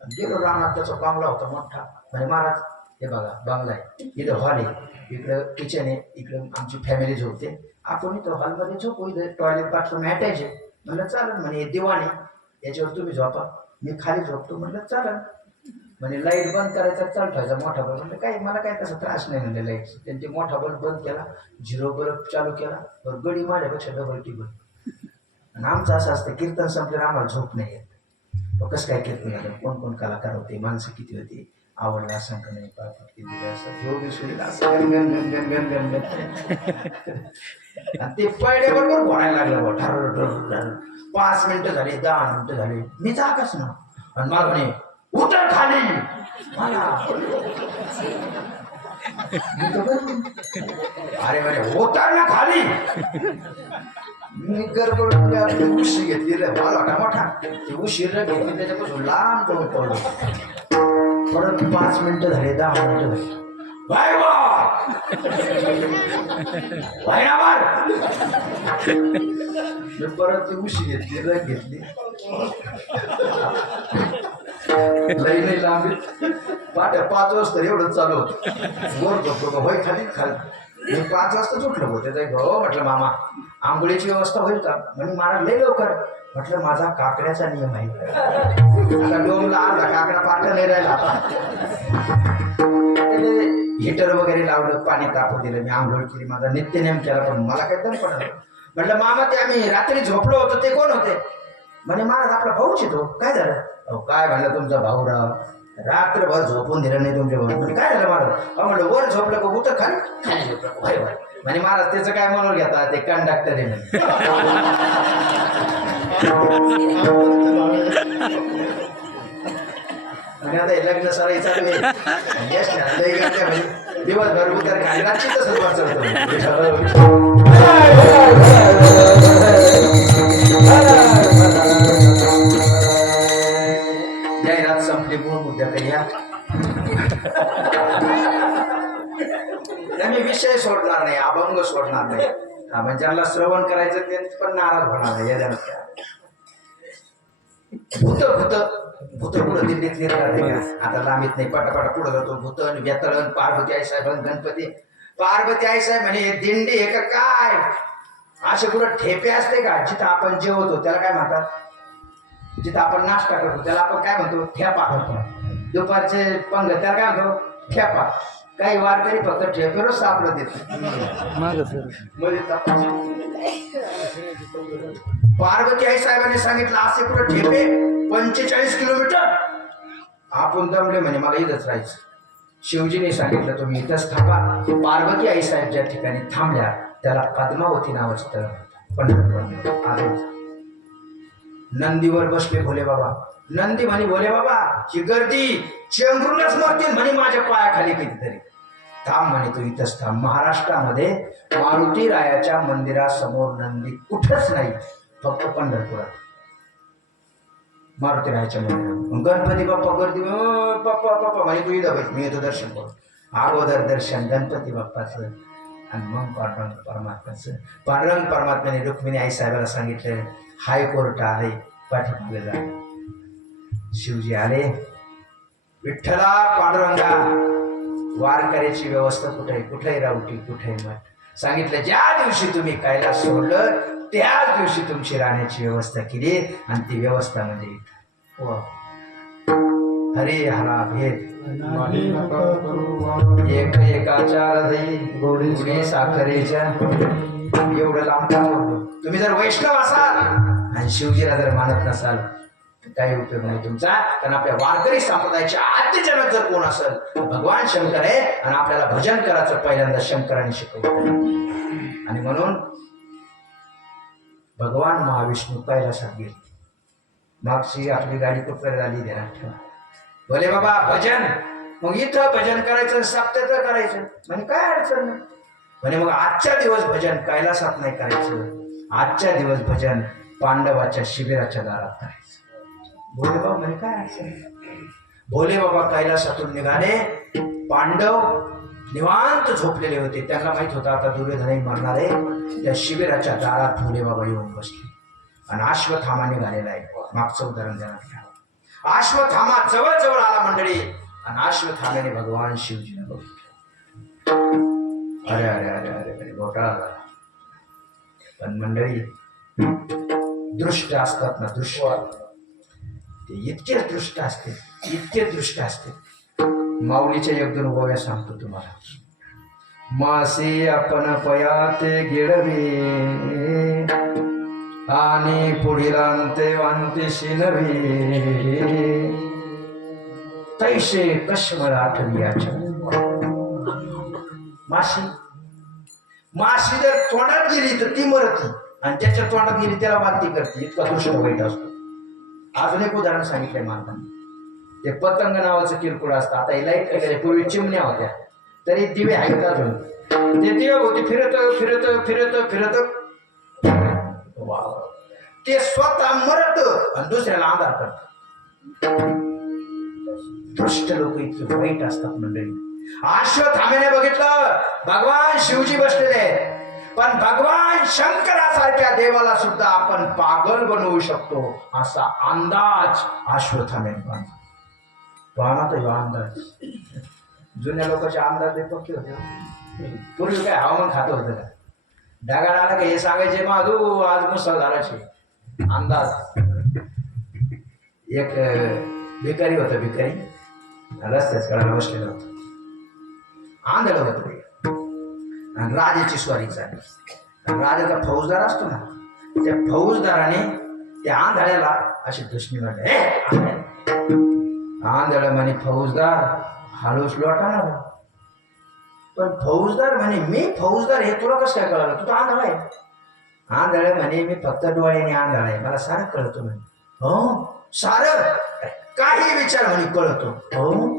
गेलो रानात. त्याचा बांगला होता मोठा. म्हणजे महाराज हे बघा बांगला आहे, इथं हॉल आहे, इकडं किचन आहे, इकडं आमची फॅमिली झोपते, आपण इथं हॉलमध्ये झोपू, इथं टॉयलेट बाथरूम अटॅच आहे. म्हणलं चालेल. म्हणे दिवाण आहे याच्यावर तुम्ही झोपा, मी खाली झोपतो. म्हणलं चालेल. म्हणजे लाईट बंद करायचा चालू ठेवायचा मोठा बल्ब. म्हणजे काही मला काही तसा त्रास नाही म्हणजे लाईटचा. त्यांनी मोठा बल्ब बंद केला, 0 बल्ब चालू केला. बरं गडी माझ्यापेक्षा डबल टिबल. आणि आमचं असं असतं कीर्तन संपल्यावर आम्हाला झोप नाही येत. कसं काय कीर्तन झालं, कोण कोण कलाकार होते, माणसं किती होती, आवडला असं का नाही, पापड किती असं जो बी सुनील असं आणि ते पहिले बरोबर घोडायला लागलं. ठर 5 मिनिटं झाली, 10 मिनिटं झाली, मी जागच ना. आणि मला म्हणे उतर खाली. मला अरे म्हणे उतर ना खाली. मी गडबड उशी घेतली रे मला वाटा मोठा. ती उशीर घेतली त्याच्यापासून लांब करून पडलो. परत 5 मिनिटं झाले, 10 मिनिटं झाली. परत ती उशी घेतली रग घेतली लई नाही लांबी. पाट्या 5 वाजता एवढं चालू होतं. वर झोपलो होय खाली खाली. मी 5 वाजताच उठलो होते. हो म्हटलं मामा आंघोळीची व्यवस्था होईल का? म्हणजे मला लई लवकर. म्हटलं माझा काकड्याचा नियम आहे. आता डोमला अर्धा काकडा पाटा नाही राहिला. आता हिटर वगैरे लावलं, पाणी तापू दिलं, मी आंघोळ केली, माझा नित्यनेम केला. पण मला काही दम पडलं. म्हटलं मामा ते आम्ही रात्री झोपलो होतो ते कोण होते? म्हणे महाराज आपला भाऊच येतो. काय झालं? अहो काय म्हणलं तुमचा भाऊराव रात्रभर झोपून दिलं नाही तुमच्या भाऊ. म्हणजे काय झालं महाराज? अहो म्हणलं वर झोपलं का उतर खाली खाली झोपलं भाई भाई. म्हणजे महाराज त्याचं काय म्हणून घेता ते कंडक्टर आहे. आणि आता हे लग्न सराई चालू आहे यश ना लई करते म्हणजे दिवसभर उतर काय रात्री तसंच वाचवतो जाहिरात संपली मूळ मुद्द्याकडे या मी विषय सोडणार नाही अभंग सोडणार नाही हा म्हणजे ज्यांना श्रवण करायचं ते पण नाराज होणार नाही या भूत भूत भूत पुढं दिल्लीत निर्माण आता लांबीत नाही पटापटा पुढं जातो भूत व्यतळण पार्वती आई साहेब गणपती पार्वती आई साहेब म्हणे हे दिंडी हे का काय असे कुठं ठेपे असते का जिथं आपण जेवतो त्याला काय म्हणतात जिथं आपण नाश्ता करतो त्याला आपण काय म्हणतो ठेपा दुपारचे पंग त्याला काय म्हणतो ठेपा काही वारकरी फक्त ठेपेवरच सापडत येत पार्वती आई साहेबांनी सांगितलं असे कुठं ठेपे 45 किलोमीटर आपण दमले म्हणे मला इथंच राहायचं शिवजीने सांगितलं तुम्ही इथंच थांबा पार्वती आई साहेब ज्या ठिकाणी थांबल्या त्याला पद्मावती नावाचं स्थळ पंढरपूर नंदीवर बसले भोले बाबा नंदी म्हणे भोले बाबा ही गर्दी चेंगरूनच मरतील म्हणे माझ्या पायाखाली कितीतरी थांब म्हणे तू इथंच थांब महाराष्ट्रामध्ये मारुती रायाच्या मंदिरासमोर नंदी कुठंच नाही फक्त पंढरपुरात मारुती रायाच्या मंदिरात गणपती बाप्पा गर्दी पप्पा पप्पा म्हणे तू इथं बस मी येतो दर्शन करू अगोदर दर्शन गणपती बाप्पाचं आणि मग पांडुरंग परमात्म्याचं पांडुरंग परमात्म्याने रुक्मिणी आई साहेबाला सांगितलं हायकोर्ट आले पाठीमागे जा शिवजी आले विठ्ठला पांडुरंगा वारकऱ्याची व्यवस्था कुठे कुठेही रावटी कुठेही मठ सांगितलं ज्या दिवशी तुम्ही कैलास सोडलं त्याच दिवशी तुमची राहण्याची व्यवस्था केली आणि ती व्यवस्था म्हणजे हरे हरा भेद एक एकाच्या हृदयी गोडी साखरेच्या एवढं लांब का बोललो तुम्ही जर वैष्णव असाल आणि शिवजीला जर मानत नसाल काही उपयोग नाही तुमचा कारण आपल्या वारकरी संप्रदायाचे आद्य जनक जर कोण असेल भगवान शंकर आहे आणि आपल्याला भजन करायचं पहिल्यांदा शंकरांनी शिकवलं आणि म्हणून भगवान महाविष्णू कैलासात गेले मागची आपली गाडी कुठे झाली ध्यानात ठेवा बोले बाबा भजन मग इथं भजन करायचं साप्त्याचं करायचं म्हणजे काय अडचण नाही म्हणे मग आजच्या दिवस भजन कैलासात नाही करायचं आजच्या दिवस भजन पांडवाच्या शिबिराच्या दारात करायचं भोले बाबा म्हणजे काय अडचण भोले बाबा कैलासातून निघाले पांडव निवांत झोपलेले होते त्यांना माहित होतं आता दुर्योधनही मरणार आहे त्या शिबिराच्या दारात भोले बाबा येऊन बसले आणि अश्वत्थामा निघालेला आहे मागचं उदाहरण देण्यात घ्या अश्वत्थामा जवळ जवळ आला मंडळी आणि अश्वत्थाम्याने भगवान शिवजीला बघितलं अरे अरे अरे अरे अरे घोटाळा झाला पण मंडळी दृष्ट असतात ना दृश्य ते इतके दृष्ट असते इतके दृष्ट असते माऊलीच्या एक दोन ओव्या सांगतो तुम्हाला मासे आपण पयाते गिळवे आणि पुढील अंते वांतेशी नव्हे तैसे कश्मर आठवियाच्या माशी माशी जर तोंडात गेली तर ती मरती आणि ज्याच्या तोंडात गेली त्याला वांती करते इतका दृष्ट वाईट असतो अजून एक उदाहरण सांगितलंय महाराजांनी ते पतंग नावाचं किरकोळ असतं आता ही लाईट वगैरे पूर्वी चिमण्या होत्या तरी दिवे आहेत अजून ते दिवे होते फिरत फिरत फिरत फिरत ते स्वतः मरत आणि दुसऱ्याला आधार करत दुष्ट लोक इतके वाईट असतात मंडळी अश्वत्थाम्याने बघितलं भगवान शिवजी बसलेले पण भगवान शंकरासारख्या देवाला सुद्धा आपण पागल बनवू शकतो असा अंदाज अश्वत्थाम्याने बांधला पाहना तो अंदाज जुन्या लोकांचे अंदाज ते पक्के होते पूर्वी काय हवामान खातं होतं का ढगाळ आला का हे सांगायचे माधू आज मुसळधाराचे अंदाज एक भिकारी होता भिकारी रस्त्याच कडाला बसलेला होता आंधळ होतं ते आणि राजाची स्वारी चालली राजाचा फौजदार असतो ना त्या फौजदाराने त्या आंधळ्याला अशी दुष्णी वाटली आंधळ म्हणे फौजदार हळूच लोटाना पण फौजदार म्हणे मी फौजदार हे तुला कसं काय कळलं तू तर आंधळ आहे आंधळ म्हणे मी फक्त डोळ्याने आंधळ आहे मला सारं कळतं म्हणे हो सारं काही विचार म्हणे कळतो. हो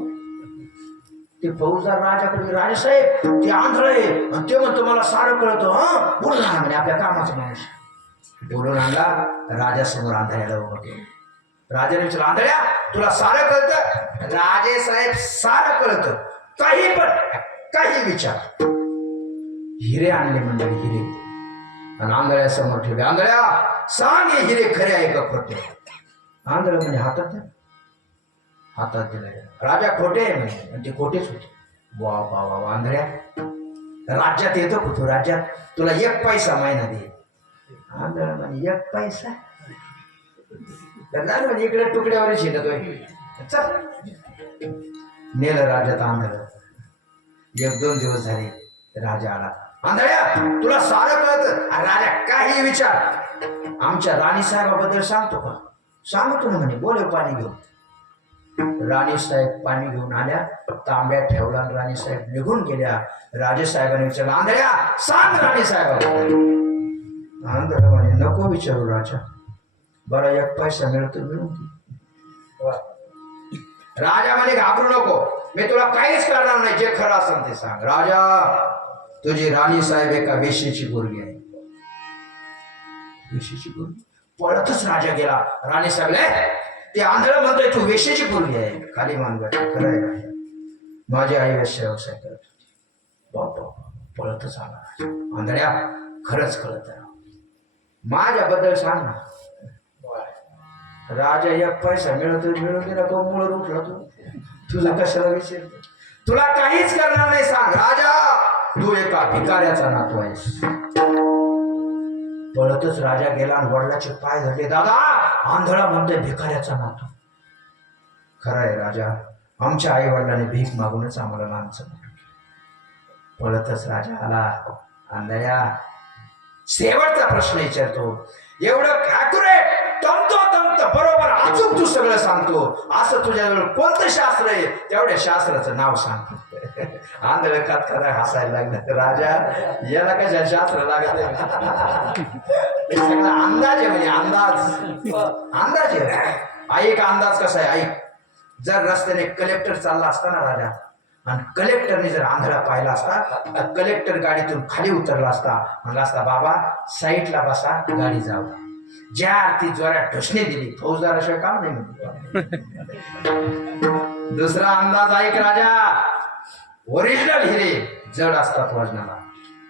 ते फौजदार राजाकडे, राजेसाहेब ते आंधळ आहे आणि ते म्हणतो मला सारं कळतं. हा बोलला म्हणे आपल्या कामाचा माणूस. बोलून आणला राजासमोर आंधळ्याला उभं केलं. राजाने विचारलं आंधळ्या तुला सारं कळतं? राजेसाहेब सारं कळतं, काही पण काही विचार. हिरे आणले मंडळी, हिरे आणि आंधळ्या समोर ठेवले. आंधळ्या सांग हे हिरे खरे आहे का खोटे? आंधळ म्हणजे हातात द्या. हातात दिले. राजा खोटे आहे म्हणजे, आणि ते खोटेच होते. वा वा वा वा. आंधळ्या राज्यात येतो का तू? राज्यात तुला 1 पैसा महिना दे. आंधळ म्हणजे 1 पैसा म्हणजे इकडे तुकड्यावर शिकतोय. चल नेलं राज्यात आंधळ. 1-2 दिवस झाले राजा आला. आंधळ्या तुला सारं कळतं? राजा काही विचार. आमच्या राणी साहेबाबद्दल सांगतो का? सांगतो ना म्हणे. बोले पाणी घेऊन. राणी साहेब पाणी घेऊन आल्या, तांब्यात ठेवला आणि राणी साहेब निघून गेल्या. राजे साहेबांनी विचारलं आंधळ्या सांग राणी साहेबाबद्दल. आंधळ म्हणे नको विचारू राजा, बरं 1 पैसा मिळतो मिळून दे. राजा म्हणे घाबरू नको, मी तुला काहीच करणार नाही, जे खरं असेल ते सांग. राजा तुझी राणी साहेब एका वेशीची पोरगी आहे. वेशीची पोरगी? पळतच राजा गेला. राणी साहेब ते आंधळ म्हणतोय तू वेशीची पोरगी आहे? खाली मान गाठ. खरं आहे राजा, माझी आई वेश्या व्यवसाय करत होती. बापा पळतच आला राजा. आंधळ्या खरंच कळत माझ्याबद्दल सांग ना. राजा 1 पैसा मिळतो मिळून गेला तो मूळ उठला. तुझा कशाला विचार? तुला काहीच करणार नाही, सांग. राजा तू एका भिकाऱ्याचा नातू आहेस. पळतच राजा गेला आणि वडिलाचे पाय धरले. दादा आंधळा म्हणतोय भिकाऱ्याचा नातू. खरं आहे राजा, आमच्या आई वडिलांनी भीक मागूनच आम्हाला लहानचं मोठं केलं. पळतच राजा आला. आंधळ्या शेवटचा प्रश्न विचारतो. एवढं ॲक्युरेट तंतोतंत बरोबर अचूक तू सगळं सांगतो, असं तुझ्याजवळ कोणतं शास्त्र आहे? तेवढ्या शास्त्राचं नाव सांगतो. आंधळ खतखता हसायला लागलं. राजा याला कशा शास्त्र लागत आहे? सगळं अंदाज आहे म्हणजे अंदाज. अंदाज आहे. ऐक अंदाज कसा आहे ऐक. जर रस्त्याने कलेक्टर चालला असता ना राजा, आणि कलेक्टरने जर आंधळा पाहिला असता तर कलेक्टर गाडीतून खाली उतरला असता, म्हणला असता बाबा साईडला बसा, गाडी जाऊ. ज्या ती जोरात ढोसणी दिली, फौजदाराशिवाय काम नाही म्हणते. दुसरा अंदाज ऐक राजा. ओरिजिनल हिरे जड असतात वजनाला,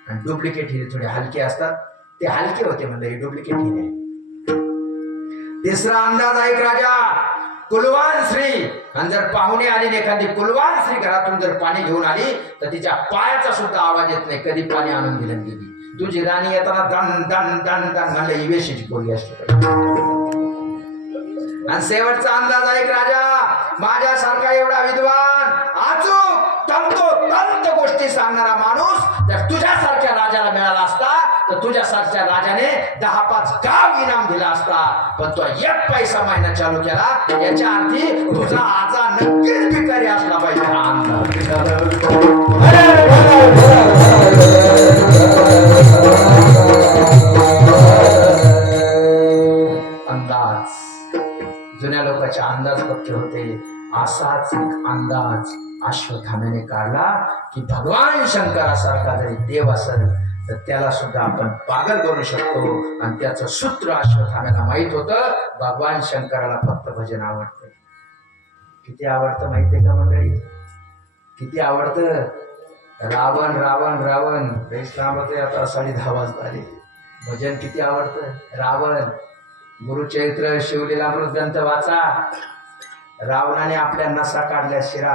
आणि डुप्लिकेट हिरे थोडे हलके असतात. ते हलके होते म्हणजे डुप्लिकेट हिरे. तिसरा अंदाज ऐक राजा. कुलवान स्त्री, आणि जर पाहुणे आली एखादी कुलवान स्त्री घरातून जर पाणी घेऊन आली तर तिच्या पायाचा सुद्धा आवाज येत नाही, कधी पाणी आणून दिलं गेली. तुझी राणी येताना दन दन दन दन म्हणलं ही वेशीची पोरगी असते. आणि शेवटचा अंदाज ऐक राजा. माझ्यासारखा एवढा विद्वान अचूक तंतोतंत गोष्टी सांगणारा माणूस जर तुझ्यासारख्या राजाला मिळाला असता तर तुझ्यासारख्या राजाने 10-5 गाव इनाम दिला असता. पण तो 1 पैसा महिना चालू केला, याच्या अर्थी तुझा आजा नक्कीच भिकारी असला पाहिजे. अंदाज जुन्या लोकांचे अंदाज पक्के होते. असाच एक अंदाज अश्वत्थाम्याने काढला की भगवान शंकरासारखा जरी देव असेल तर त्याला सुद्धा आपण पागल करू शकतो. आणि त्याचं सूत्र अश्वत्थाम्याला माहित होतं. भगवान शंकराला फक्त भजन आवडतं. किती आवडतं माहितीये का मंडळी? किती आवडतं? रावण रावण रावण रेस्लामते आता 10:30 वाजता आले. भजन किती आवडतं? रावण. गुरुचरित्र शिवलीलामृत ग्रंथ वाचा. रावणाने आपल्या नसा काढल्या शिरा,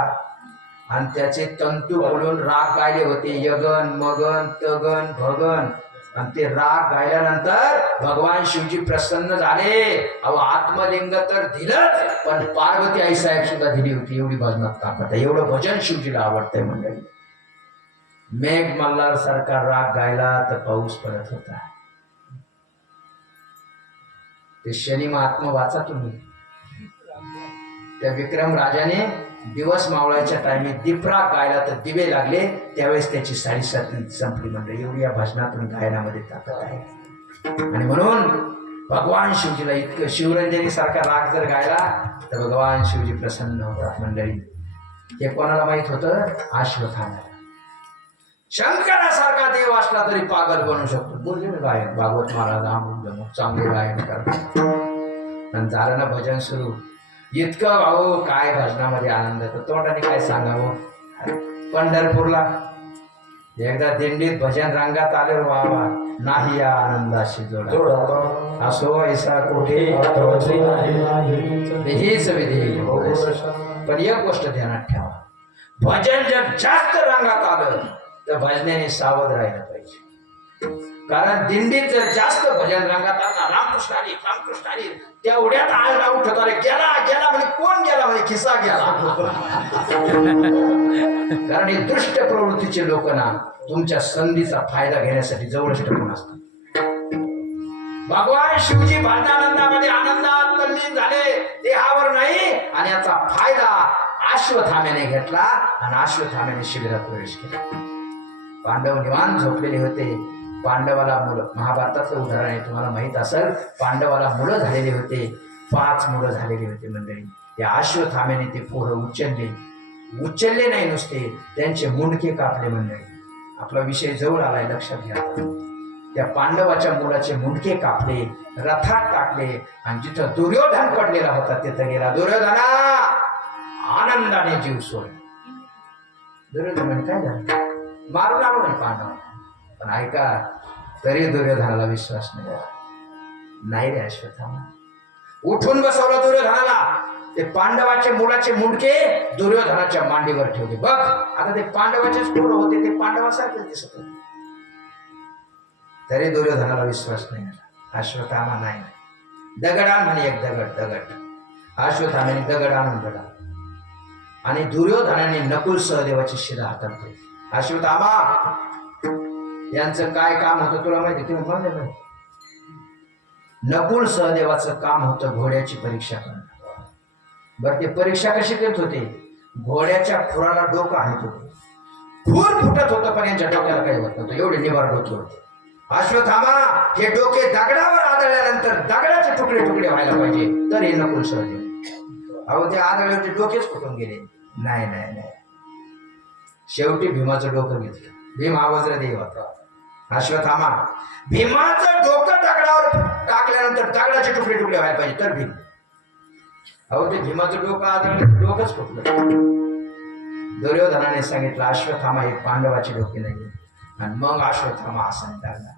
आणि त्याचे तंतू बोलून राग गायले होते. यगन मगन तगन भगन. आणि ते राग गायल्यानंतर भगवान शिवजी प्रसन्न झाले. अहो आत्मलिंग तर दिलंच, पण पार्वती आई साहेब सुद्धा दिली होती. एवढी भजनात ताकद आहे. एवढं भजन शिवजीला आवडतंय मंडळी. मेघ मल्हार सारखा राग गायला तर पाऊस पडत होता. ते शनी महात्मा वाचा तुम्ही. त्या विक्रम राजाने दिवस मावळायच्या टाइमी दीपराग गायला तर दिवे लागले, त्यावेळेस त्याची 7.5 संपली. म्हणजे एवढी या भजनातून गायनामध्ये ताकद आहे. आणि म्हणून भगवान शिवजीला इतकं शिवरंजनी सारखा राग जर गायला तर भगवान शिवजी प्रसन्न होतात मंडळी. हे कोणाला माहित होतं? अश्वत्थामा. शंकरासारखा देव असला तरी पागल बनू शकतो. बोलले ना गायक भागवत महाराज अमृत चांगले गायन करतात. आणि झालं ना भजन सुरू. इतकं भाऊ काय भजनामध्ये आनंद तर तोंडाने काय सांगावं. पंढरपूरला एकदा दिंडीत भजन रंगात आले बाबा, नाही या आनंदाशी जोडा असो ऐसा कोठे हीच विधी. पण एक गोष्ट ध्यानात ठेवा, भजन जर जास्त रंगात आलं तर भजनाने सावध राहिलं पाहिजे. कारण दिंडीत जर जास्त भजन रंगात आला रामकृष्ण हरी तेवढ्यात आळला उठत अरे गेला गेला म्हणजे कोण गेला म्हणजे खिसा गेला. कारण हे दुष्ट प्रवृत्तीचे लोक ना तुमच्या संधीचा फायदा घेण्यासाठी जवळच ठेवून असतात. भगवान शिवजी भजनानंदामध्ये आनंदात तल्लीन झाले, देहावर नाही. आणि याचा फायदा अश्वत्थाम्याने घेतला आणि अश्वत्थाम्याने शिबिरात प्रवेश केला. पांडव निवांत झोपलेले होते. पांडवाला मुलं, महाभारताचं उदाहरण आहे तुम्हाला माहित असेल. पांडवाला मुलं झालेले होते, 5 मुलं झालेली होती मंडळी. या अश्वत्थाम्याने ते पोरं उचलले नाही, नुसते त्यांचे मुंडके कापले मंडळी. आपला विषय जवळ आलाय, लक्षात घ्या. त्या पांडवाच्या मुलाचे मुंडके कापले, रथात टाकले आणि जिथं दुर्योधन पडलेला होता तिथं गेला. दुर्योधना आनंदाने जीव सोड. दुर्योधन काय झालं? मारून आलो म्हणे पांडव. पण ऐका, तरी दुर्योधनाला विश्वास नाही रे अश्वत्थामा. उठून बसवलं दुर्योधनाला. ते पांडवाचे मुलाचे मुंडके दुर्योधनाच्या मांडीवर ठेवले. बघ आता ते पांडवाचेच पोरं होते, ते पांडवासारखे दिसत होते. तरी दुर्योधनाला विश्वास नाही आला. अश्वत्थामा नाही. दगड आण म्हणे, एक दगड. अश्वत्थामाने दगड आणून दिला आणि दुर्योधनाने नकुल सहदेवाची शिरा हातात घेतली. अश्वत्थामा यांचं काय काम होतं तुला माहिती? तुम्ही म्हणले नाही. नकुल सहदेवाचं काम होतं घोड्याची परीक्षा करणं. बरं ते परीक्षा कशी करत होते? घोड्याच्या खुराला डोकं आणत होते. खूर फुटत होतं पण यांच्या डोक्याला काही होत नव्हतं, एवढे निवार डोके होते. अश्वत्थामा हे डोके दगडावर आदळल्यानंतर दगडाचे तुकडे व्हायला पाहिजे, तर हे नकुल सहदेव. अहो ते आदळल्याचे डोकेच फुटून गेले. नाही. शेवटी भीमाचं डोकं घेतलं. भीम हा वज्रदेव होता. अश्वत्थामा भीमाचं डोकं दगडावर टाकल्यानंतर दगडाचे तुकडे व्हायला पाहिजे, तर भीम. अहो ते भीमाचं डोकं आदळलं, डोकंच फुटलं. दुर्योधनाने सांगितलं अश्वत्थामा हे पांडवाचे डोके नाही. आणि मग अश्वत्थामा असं लागला,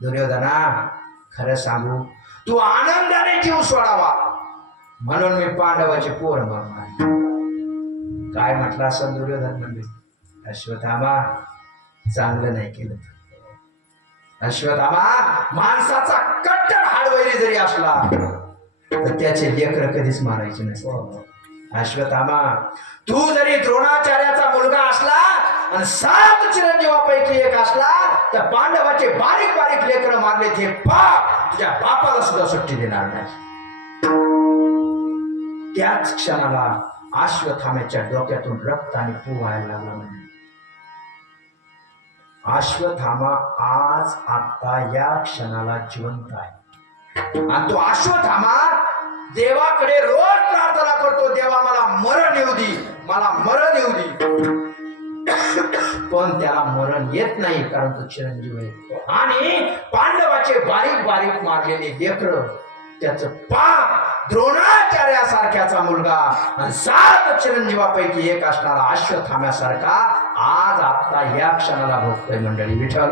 दुर्योधना खरं सांगू, तू आनंदाने जीव सोडावा म्हणून मी पांडवाचे पोर मारणार. काय म्हटलं असं दुर्योधन म्हणजे? अश्वत्थामा चांगलं नाही केलं. अश्वत्थामा माणसाचा कट्टर हाडवैरी जरी असला तर त्याचे लेकर कधीच मारायचे नसते. अश्वत्थामा तू जरी द्रोणाचार्याचा मुलगा असला आणि 7 चिरंजीवापैकी एक असला तर पांडवाचे बारीक लेकर मारले ते पाप तुझ्या बापाला सुद्धा सुट्टी देणार नाही. त्याच क्षणाला अश्वत्थाम्याच्या डोक्यातून रक्त आणि पू व्हायला लागला. म्हणजे अश्वत्थामा आज आता या क्षणाला जिवंत आहे. आणि तो अश्वत्थामा देवाकडे रोज प्रार्थना करतो, देवा मला मरण येऊ दे. पण त्याला मरण येत नाही कारण तो चिरंजीव आहे. आणि पांडवाचे बारीक मारलेले लेकर त्याचं पाप द्रोणाचार्यासारख्याचा मुलगा आणि 7 चिरंजीवापैकी एक असणारा अश्वत्थाम्यासारखा आज आता या क्षणाला भोगतोय. मंडळी विठ्ठल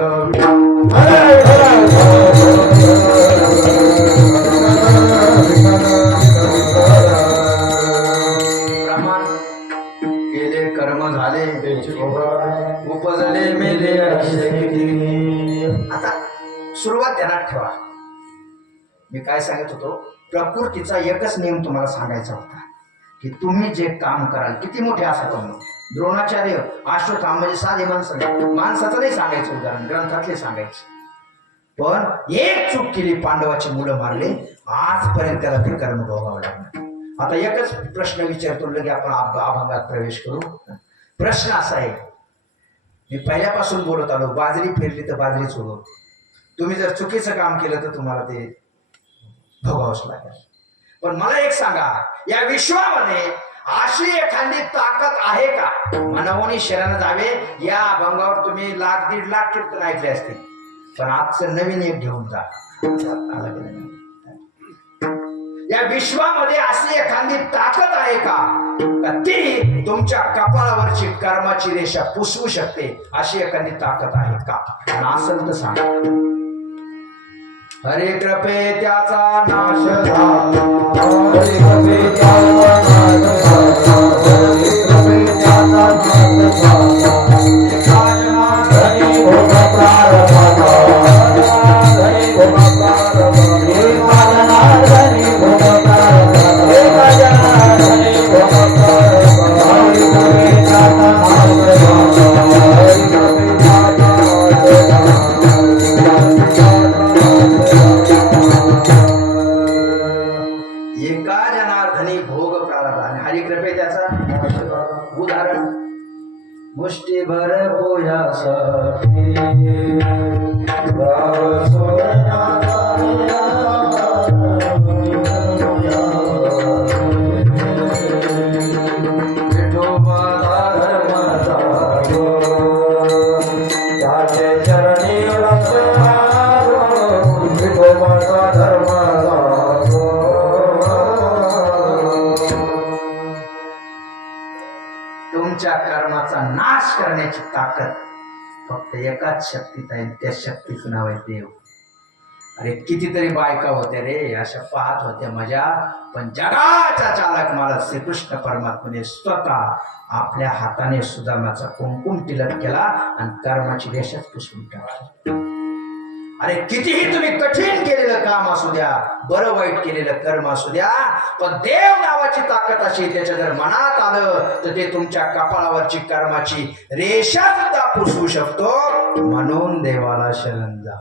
प्रमाण केले कर्म झाले उपजले मेले. आता सुरुवात ध्यानात ठेवा. मी काय सांगत होतो, प्रकृतीचा एकच नियम तुम्हाला सांगायचा होता की तुम्ही जे काम कराल किती मोठे असं करणं. द्रोणाचार्य अश्वत्थामा म्हणजे साधे माणसाचं नाही सांगायचं उदाहरण, ग्रंथातले सांगायचे. पण एक चूक केली, पांडवाची मुलं मारले, आजपर्यंत त्याला ते कर्म भोगावं लागणार. आता एकच प्रश्न विचारतो, लगे आपण अभंगात प्रवेश करू. प्रश्न असा आहे, मी पहिल्यापासून बोलत आलो, बाजरी फिरली तर बाजरीच उगवते. तुम्ही जर चुकीचं काम केलं तर तुम्हाला ते भोगावंच लागेल. पण मला एक सांगा, या विश्वामध्ये अशी एखादी ताकद आहे का? मनवणी शरण जावे या अभंगावर तुम्ही लाख दीड लाख कीर्तन ऐकले असतील, पण आजचं नवीन एक घेऊन जा. या विश्वामध्ये अशी एखादी ताकद आहे का ती तुमच्या कपाळावरची कर्माची रेषा पुसवू शकते? अशी एखादी ताकद आहे का? असेल तर सांगा. हरे कृपे त्याचा नाश झाला, हरे कृपे त्याचा नाश झाला, हरे कृपे त्याचा नाश झाला. एका जनार्दनी भोग प्रारंभाचा, जनार्दनी भोग प्रारंभाचा, एका जनार्दनी भोग प्रारंभाचा, एका जनार्दनी भोग प्रारंभाचा. हरे कृपे त्याचा नाश झाला, हरे कृपे त्याचा नाश झाला. एका जनार्दनी भोग प्रारंभ. हरी कृपे त्याचा उदाहरण, मुष्टीभर पोयासाठी गाव सोडण्याचा विठोबाचा धर्म जागो, त्याचे चरणी रस मारो, विठोबाचा धर्म जागो. तुमच्या कर्माचा नाश करण्याची ताकद फक्त एकाच शक्तीत आहे, त्या शक्तीचं नाव आहे देव. अरे कितीतरी बायका होत्या रे, अशा पाहत होत्या मजा, पण जगाचा चालक मला श्रीकृष्ण परमात्म्याने स्वतः आपल्या हाताने सुदामाचा कुंकुम तिलक केला आणि कर्माची रेषाच पुसवून टाकली. अरे कितीही तुम्ही कठीण केलेलं काम असू द्या, बरं वाईट केलेलं कर्म असू द्या, पण देव नावाची ताकद अशी त्याच्या जर मनात आलं तर ते तुमच्या कपाळावरची कर्माची रेषा सुद्धा पुसवू शकतो. म्हणून देवाला शरण जा.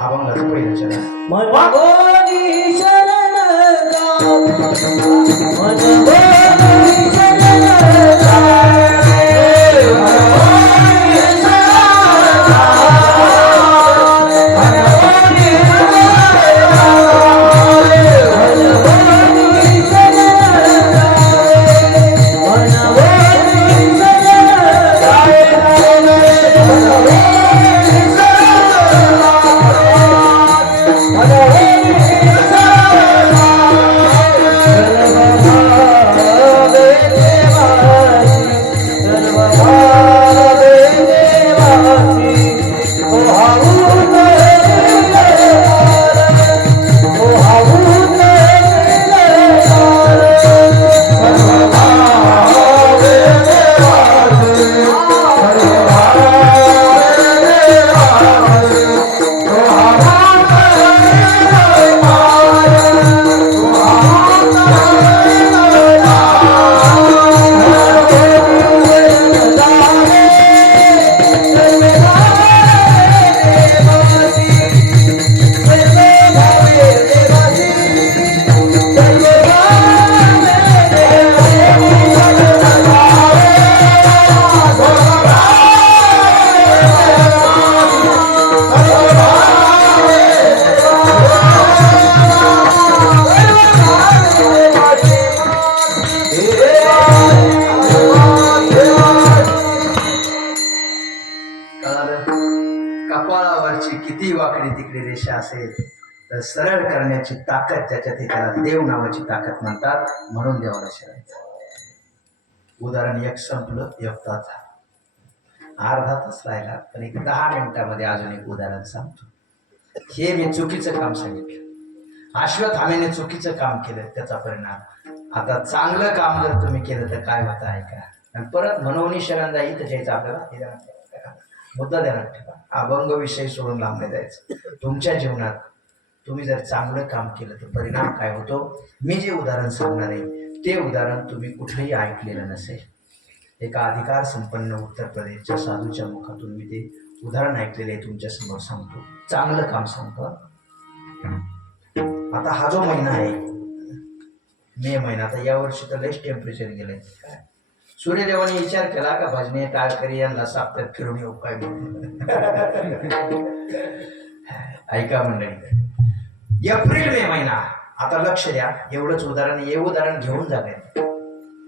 अभंगाचं पहिलं चरण. मनोनी शरण जा, मनोनी शरण जा, मनोनी शरण कपाळावरची किती वाकडी तिकडे रेषा असेल तर सरळ करण्याची ताकद त्याच्यात आहे, त्याला देव नावाची ताकद म्हणतात. म्हणून देवाला शरण जा. उदाहरण एक संपलं, एक तास अर्धा तास राहिला, पण एक 10 मिनिटामध्ये अजून एक उदाहरण सांगतो. हे मी चुकीचं काम सांगितलं, अश्वत्थाम्याने चुकीचं काम केलं, त्याचा परिणाम. आता चांगलं काम जर तुम्ही केलं तर काय होतं ऐका. आणि परत मनोनी शरण जा इथं जायचं आपल्याला, मुद्दा ध्यानात ठेवा. अभंग विषय सोडून लांब नाही जायचं. तुमच्या जीवनात तुम्ही जर चांगलं काम केलं तर परिणाम काय होतो, मी जे उदाहरण सांगणार आहे ते उदाहरण तुम्ही कुठेही ऐकलेलं नसेल. एका अधिकार संपन्न उत्तर प्रदेशच्या साधूच्या मुखातून मी ते उदाहरण ऐकलेले आहे, तुमच्या समोर सांगतो. चांगलं काम सांगतो. आता हा जो महिना आहे मे महिना, आता यावर्षी तर लयच टेम्परेचर गेलंय. काय सूर्यदेवाने विचार केला का भजने टाळकरी यांना साप्ताहिक फिरून येऊ काय म्हणून. ऐका मंडळी, एप्रिल मे महिना आता लक्ष द्या, एवढंच उदाहरण, हे उदाहरण घेऊन जावे,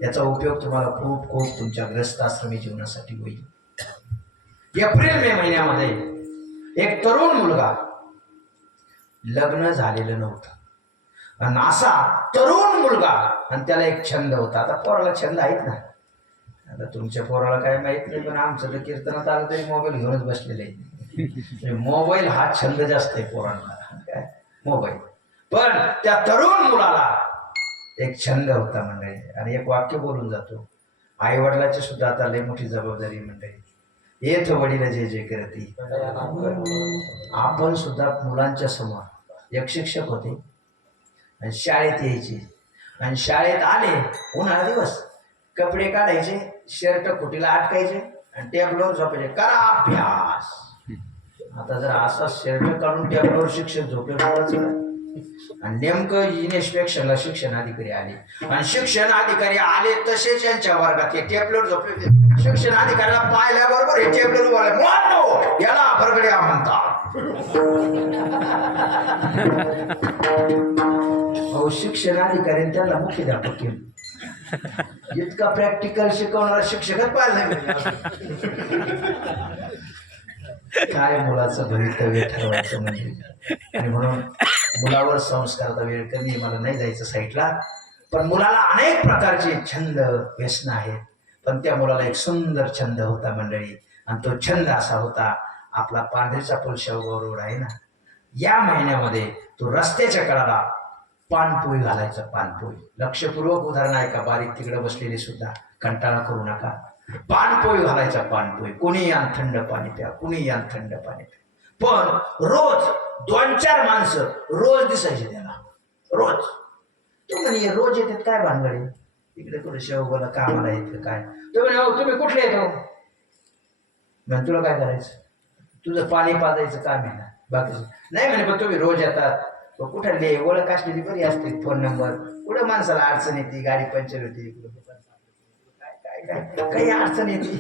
याचा उपयोग तुम्हाला खूप खूप तुमच्या ग्रस्त आश्रमी जीवनासाठी होईल. एप्रिल मे महिन्यामध्ये एक तरुण मुलगा, लग्न झालेलं नव्हतं आणि असा तरुण मुलगा, आणि त्याला एक छंद होता. आता पोराला छंद आहेत ना, आता तुमच्या पोराला काय माहित नाही, पण आमचं तर कीर्तनात आलं तरी मोबाईल घेऊनच बसलेलं आहे. मोबाईल हा छंद जास्त आहे पोरांना, काय मोबाईल. पण त्या तरुण मुलाला एक छंद होता मंडळी, आणि एक वाक्य बोलून जातो. आई वडिलाची सुद्धा आता लई मोठी जबाबदारी मंडळी. येथ वडील जे जे करती. आपण सुद्धा मुलांच्या समोर, एक शिक्षक होते आणि शाळेत यायचे, आणि शाळेत आले, उन्हाळा दिवस, कपडे काढायचे, शर्ट कुटीला अटकायचे आणि टेबलवर झोपायचे, करा अभ्यास. आता जर असा शर्ट काढून टेबलवर शिक्षक झोपले, आणि नेमकं इन्स्पेक्शनला शिक्षण अधिकारी आले, आणि शिक्षण अधिकारी आले तसेच यांच्या वर्गात हे टेबलवर झोपले. शिक्षण अधिकाऱ्याला पाहिल्याबरोबर हे टेबलवर उभा राहिले, "मोनो, याला भरगड्या म्हणतात." अहो, शिक्षण अधिकारी त्याला मुख्याध्यापक केलं. इतका प्रॅक्टिकल शिकवणारा शिक्षकच पाहिला नाही. काय मुलाचं भवितव्य ठरवायचं म्हणजे. आणि म्हणून मुलावर संस्काराचा वेळ कमी, मला नाही जायचं साईडला. पण मुलाला अनेक प्रकारचे छंद व्यसन आहेत, पण त्या मुलाला एक सुंदर छंद होता मंडळी, आणि तो छंद असा होता, आपला पांढरीचा पूल शेवगाव रोड आहे ना, या महिन्यामध्ये तो रस्त्याच्या कडाला पानपोळी घालायचा. पानपोळी, लक्षपूर्वक उदाहरण आहे का, बारीक तिकडे बसलेले सुद्धा कंटाळा करू नका. पानपोळी घालायचा, पानपोळी. कुणी यान थंड पाणी प्या, कुणी यान थंड पाणी प्या. पण रोज 2-4 माणसं रोज दिसायचे त्याला, रोज. तो म्हणे रोज येतात काय भानगडी, इकडे कुठे शेवगावला कामाला येतं काय. तो म्हणे हो तुम्ही कुठले येतो, म्हणे तुला काय करायचं, तुझं पाणी पाजायचं काम आहे ना, बाकी नाही. म्हणे पण तुम्ही रोज येतात, कुठं ले ओळख असलेली बरी असते, फोन नंबर. कुठं माणसाला अडचण येते, गाडी पंक्चर होती, काय काय काय काही अडचण येते.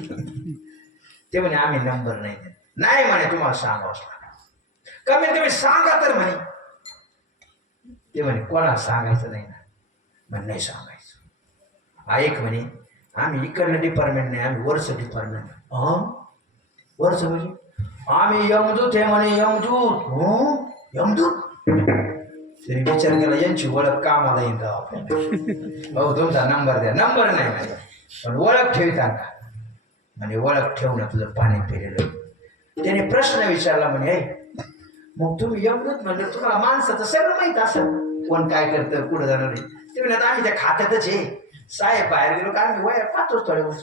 ते म्हणे आम्ही नंबर नाही देत. नाही म्हणे तुम्हाला सांगावंच लागणार, कमीत कमी सांगा तर म्हणे. ते म्हणे कोणाला सांगायचं नाही ना, म्हणे नाही सांगायचं. ऐक म्हणे, आम्ही इकडलं डिपार्टमेंट नाही, आम्ही वरचं डिपार्टमेंट. वरचं म्हणजे आम्ही यमदूत आहे म्हणे, यमदूत. हो यमदूत. तरी विचार केला यांची ओळख कामाला येईल का आपल्याला. हो तुमचा नंबर द्या. नंबर नाही म्हणे, पण ओळख ठेवता का म्हणे, ओळख ठेवणं तुझं पाणी पिलेलं. त्याने प्रश्न विचारला म्हणे, मग तुम्ही यमदूत म्हणलं, तुम्हाला माणसाचं सगळं माहित असेल, कोण काय करतं, कुठं जाणार आहे. ते म्हणजे आता आम्ही त्या खात्यातच आहे साहेब, बाहेर गेलो का आम्ही वया पाहतोच थोडे वर्ष.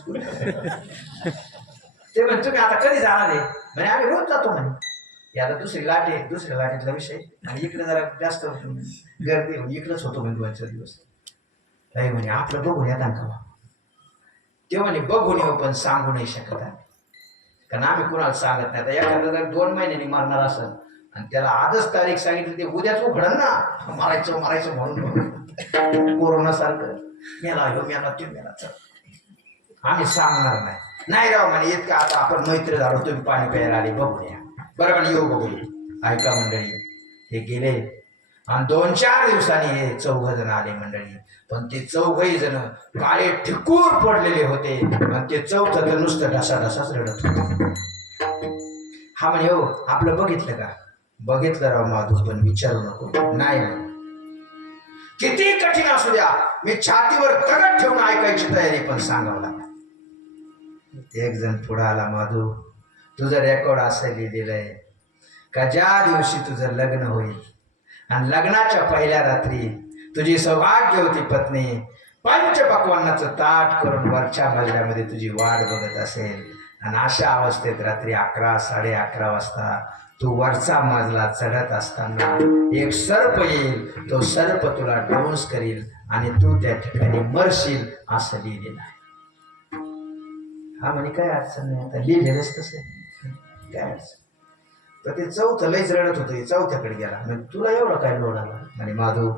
ते म्हणजे तुम्ही आता कधी जाणार आहे म्हणे, आम्ही रोज जातो म्हणे. आता दुसरी लाट आहे, दुसऱ्या लाटेतला विषय, आणि इकडे जरा जास्त गर्दी होऊन इकडेच होतो म्हणजे 2-4 दिवस. काही म्हणे आपलं बघून येतात का. ते म्हणे बघून येऊ, पण सांगू नाही शकत आम्ही, कारण आम्ही कुणाला सांगत नाही. आता एखादा जर 2 महिन्यांनी मारणार असेल आणि त्याला आजच तारीख सांगितली, ते उद्याच उघडन ना, मारायचं म्हणून. कोरोना सारखं मेला ह्यो मेला तो मेला, आम्ही सांगणार नाही. नाही राव म्हणे, इतकं आता आपण मैत्री झालो, तुम्ही पाणी प्यायला आले, बघून या बरं म्हणे, येऊ बघून. ऐका मंडळी, हे गेले आणि 2-4 दिवसांनी हे 4 जण आले मंडळी. पण ते 4ही जण काळे ठिकूर पडलेले होते, आणि ते 4थं तर नुसतं ढसाढसाच रडत होते. हा म्हणे हो आपलं बघितलं का. बघितलं राव माधू, पण विचारू नको. नाही किती कठीण असू द्या, मी छातीवर दगड ठेवून ऐकायची तयारी, पण सांगावं लागलं. एक जण पुढे आला, माधू तुझं रेकॉर्ड असं लिहिलेलं आहे का, ज्या दिवशी तुझं लग्न होईल आणि लग्नाच्या पहिल्या रात्री तुझी सौभाग्यवती पत्नी पंचपक्वान्नाचं ताट करून वरच्या मजल्यामध्ये तुझी वाट बघत असेल, आणि अशा अवस्थेत रात्री 11-11:30 वाजता तू वरचा मजला चढत असताना एक सर्प येईल, तो सर्प तुला डोंस करील आणि तू त्या ठिकाणी मरशील, असं लिहिलेलं आहे. हा म्हणे काय अडचण नाही, आता लिहिलेलंच कसं काय अडचण. तर ते 4थं लईच रडत होतं, 4थ्याकडे गेला. म्हणजे तुला एवढं काय लोड आला म्हणे, माधू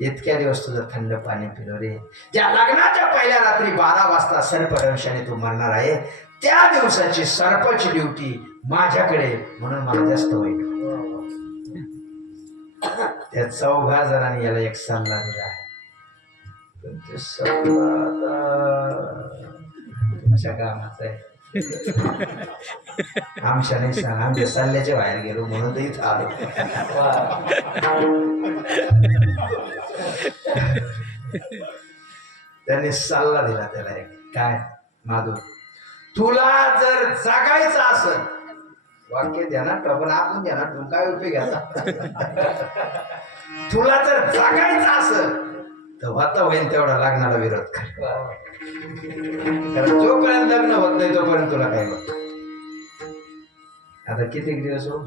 इतक्या दिवस तुझं थंड पाणी पिलो रे, ज्या लग्नाच्या पहिल्या रात्री 12 वाजता सर्पदंशाने तू मरणार आहे, त्या दिवसाची सर्पाची ड्युटी माझ्याकडे, म्हणून मला जास्त वाईट. त्या 4 जणांनी याला एक सल्ला दिला आहे. पण ते सल्ला आता तुमच्या कामाचा आहे. आमच्या नाही सांग, आम्ही सल्ल्याच्या बाहेर गेलो म्हणून तर इथं आलो. त्याने सल्ला दिला त्याला एक, काय माधू, तुला जर जगायचं असेल, वाक्य ध्यानात ठेव, पण आपण ध्यानात ठेवून काय उपयोग घ्यायचा. तुला जर जगायचं असेल तर होता होईन तेवढा लग्नाला विरोध कर. कारण जोपर्यंत लग्न होत नाही तोपर्यंत तुला काय होत. आता किती दिवस हो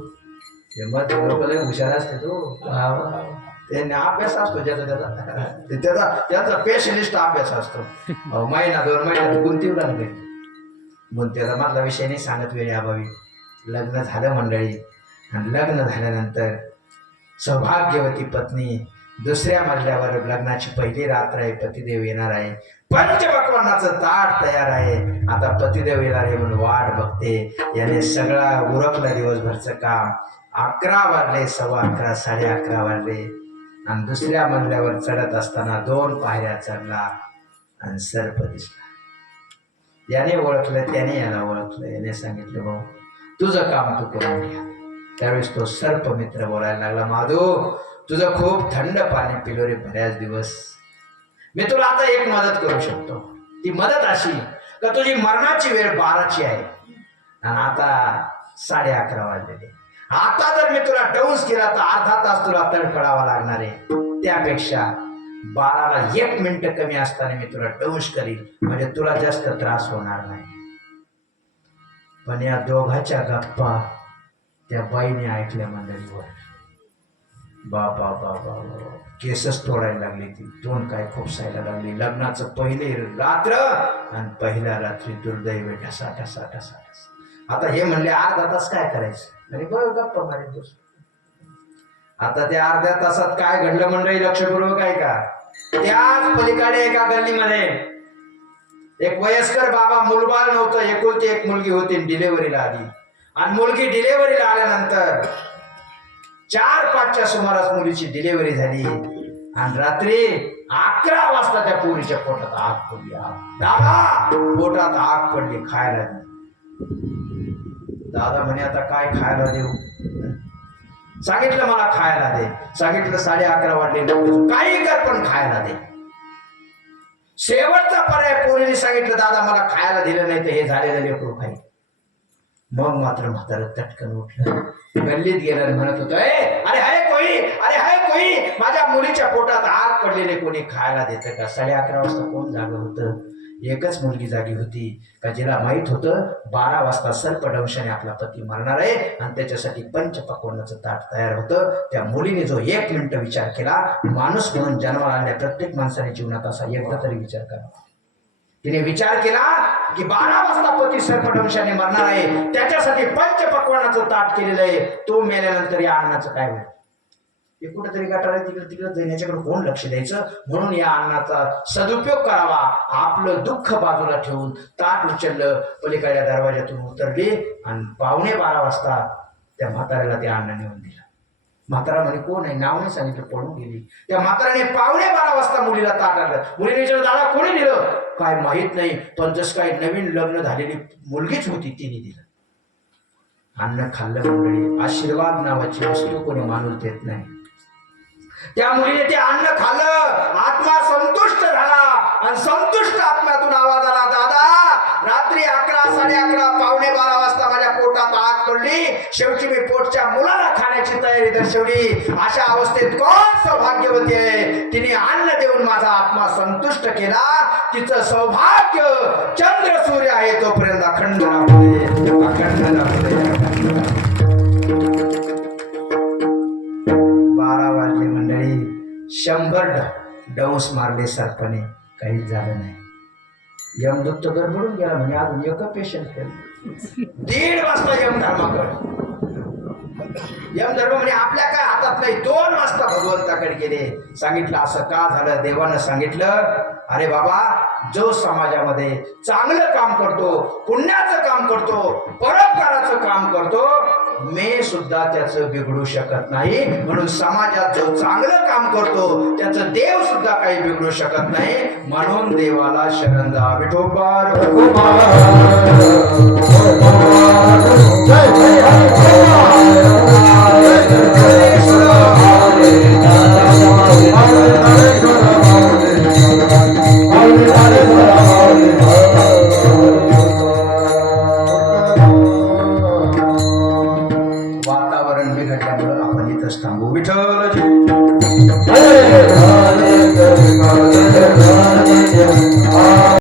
मग लोक लय हुशार असते तो, त्यांनी अभ्यास असतो ज्याचा त्याचा स्पेशलिस्ट अभ्यास असतो. महिना 2 महिन्यात गुंतीव लागले म्हणून त्याचा मधला विषय नाही सांगत वेळी अभावी. लग्न झालं मंडळी, आणि लग्न झाल्यानंतर सौभाग्यवती पत्नी दुसऱ्या मजल्यावर लग्नाची पहिली रात्र आहे. पतिदेव येणार आहे, पंचपक्वान्नाचं ताट तयार आहे. आता पतिदेव येणार आहे म्हणून वाट बघते. याने सगळा उरकला दिवसभरचं काम. 11 वाजले, 11:15, 11:30 वाजले, आणि दुसऱ्या मजल्यावर चढत असताना 2 पायऱ्या चढला आणि सर्प दिसला. याने ओळखलं, त्याने याला ओळखलं. याने सांगितलं, भाऊ तुझं काम तू करून घ्या. त्यावेळेस तो सर्प मित्र बोलायला लागला, माधू तुझं खूप थंड पाणी पिलो रे बऱ्याच दिवस. मी तुला आता एक मदत करू शकतो. ती मदत अशी का तुझी मरणाची वेळ 12ची आहे आणि आता 11:30 वाजलेले. आता जर मी तुला डाऊन्स केला तर अर्धा तास तुला तडफडावा लागणार आहे. त्यापेक्षा 12ला 1 मिनिट कमी असताना मी तुला डाऊन्स करील, म्हणजे तुला जास्त त्रास होणार नाही. पण या दोघाच्या गप्पा त्या बाईने ऐकल्या मंडळीवर. बाबा बाबा केसच तोडायला लागली. ती तोंड काय खोपसायला लागली. लग्नाचं पहिले रात्र आणि पहिल्या रात्री दुर्दैव ढसा ढसा ढसा ढसा. आता हे म्हणले अर्धा तास काय करायचं, आणि बरं गप्पा मारायचं. आता त्या अर्ध्या तासात काय घडलं मंडळी लक्षपूर्वक आहे का. त्याच पलीकडे एका गल्लीमध्ये एक वयस्कर बाबा, मुलबाळ नव्हतं, एकुलती एक मुलगी होती, डिलेव्हरीला आली. आणि मुलगी डिलेव्हरीला आल्यानंतर 4-5च्या सुमारास मुलीची डिलेव्हरी झाली. आणि रात्री 11 वाजता त्या पोरीच्या पोटात आग पडली. दादा पोटात आग पडली, खायला दे. दादा म्हणे आता काय खायला देऊ. सांगितलं मला खायला दे. सांगितलं 11:30 वाजले, काही कर पण खायला दे. शेवटचा पर्याय पोरीने सांगितलं, दादा मला खायला दिलं नाही तर हे झालेलं लेकरू खाई. मग मात्र म्हातारं तटकन उठलं, गल्लीत गेलं, म्हणत होतं, अरे हाय कोई, अरे हाय कोई, माझ्या मुलीच्या पोटात आग पडलेले कोणी खायला देतं का. 11:30 वाजता कोण जागं होतं. एकच मुलगी जागी होती का जिला माहित होतं 12 वाजता सर्पदंशाने आपला पती मरणार आहे आणि त्याच्यासाठी पंचपक्वान्नाचं ताट तयार होतं. त्या मुलीने जो 1 मिनिट विचार केला, माणूस म्हणून जन्माला आलेल्या प्रत्येक माणसाने जीवनात असा एकदा तरी विचार करावा. तिने विचार केला की 12 वाजता पती सर्पदंशाने मरणार आहे, त्याच्यासाठी पंचपक्वान्नाचं ताट केलेलं आहे. तो मेल्यानंतर या अन्नाचं काय होईल. हे कुठेतरी गटारे तिकडे देण्याच्याकडे कोण लक्ष द्यायचं. म्हणून या अन्नाचा सदुपयोग करावा. आपलं दुःख बाजूला ठेवून ताट उचललं, पलीकडच्या दरवाजातून उतरली आणि 11:15 वाजता त्या म्हाताऱ्याला ते अन्न नेऊन दिलं. म्हातारा म्हणे कोण आहे, नाव नाही सांगितलं, पळून गेली. त्या म्हाताऱ्याने 11:15 वाजता मुलीला ताट आणलं. मुलीने विचारलं, दादा कोणी दिलं. काय माहित नाही, पण जसं काही नवीन लग्न झालेली मुलगीच होती, तिने दिलं. अन्न खाल्लं मंडळी. आशीर्वाद नावाची वस्तू कोणी माणूस देत नाही. त्या मुलीने ते अन्न खाल्लं, आत्मा संतुष्ट झाला आणि संतुष्ट आत्म्यातून आवाज आला, दादा रात्री 11, 11:30, 11:15 वाजता माझ्या पोटात आग पडली. शेवटी मी पोटच्या मुलाला खाण्याची तयारी दर्शवली. अशा अवस्थेत कोण सौभाग्यवती आहे, तिने अन्न देऊन माझा आत्मा संतुष्ट केला. तिचं सौभाग्य चंद्र सूर्य आहे तोपर्यंत अखंड राहते, अखंड राहते. 12 वाजले मंडळी. 100 डौस मारले सर्पाने, काहीच झालं नाही. यमदूत तर गडबडून गेला, म्हणजे अजून एक पेशंट केलं. 1:30 वाजता यमधर्माकडे. यमधर्म म्हणजे आपल्या काय हातात नाही. 2 वाजता भगवंताकडे गेले. सांगितलं असं का झालं. देवानं सांगितलं, अरे बाबा जो समाजामध्ये चांगलं काम करतो, पुण्याचं काम करतो, परोपकाराचं काम करतो, मी सुद्धा त्याचं बिघडू शकत नाही. म्हणून समाजात जो चांगलं काम करतो त्याचं देव सुद्धा काही बिघडू शकत नाही. म्हणून देवाला शरण जा. विठोबा जय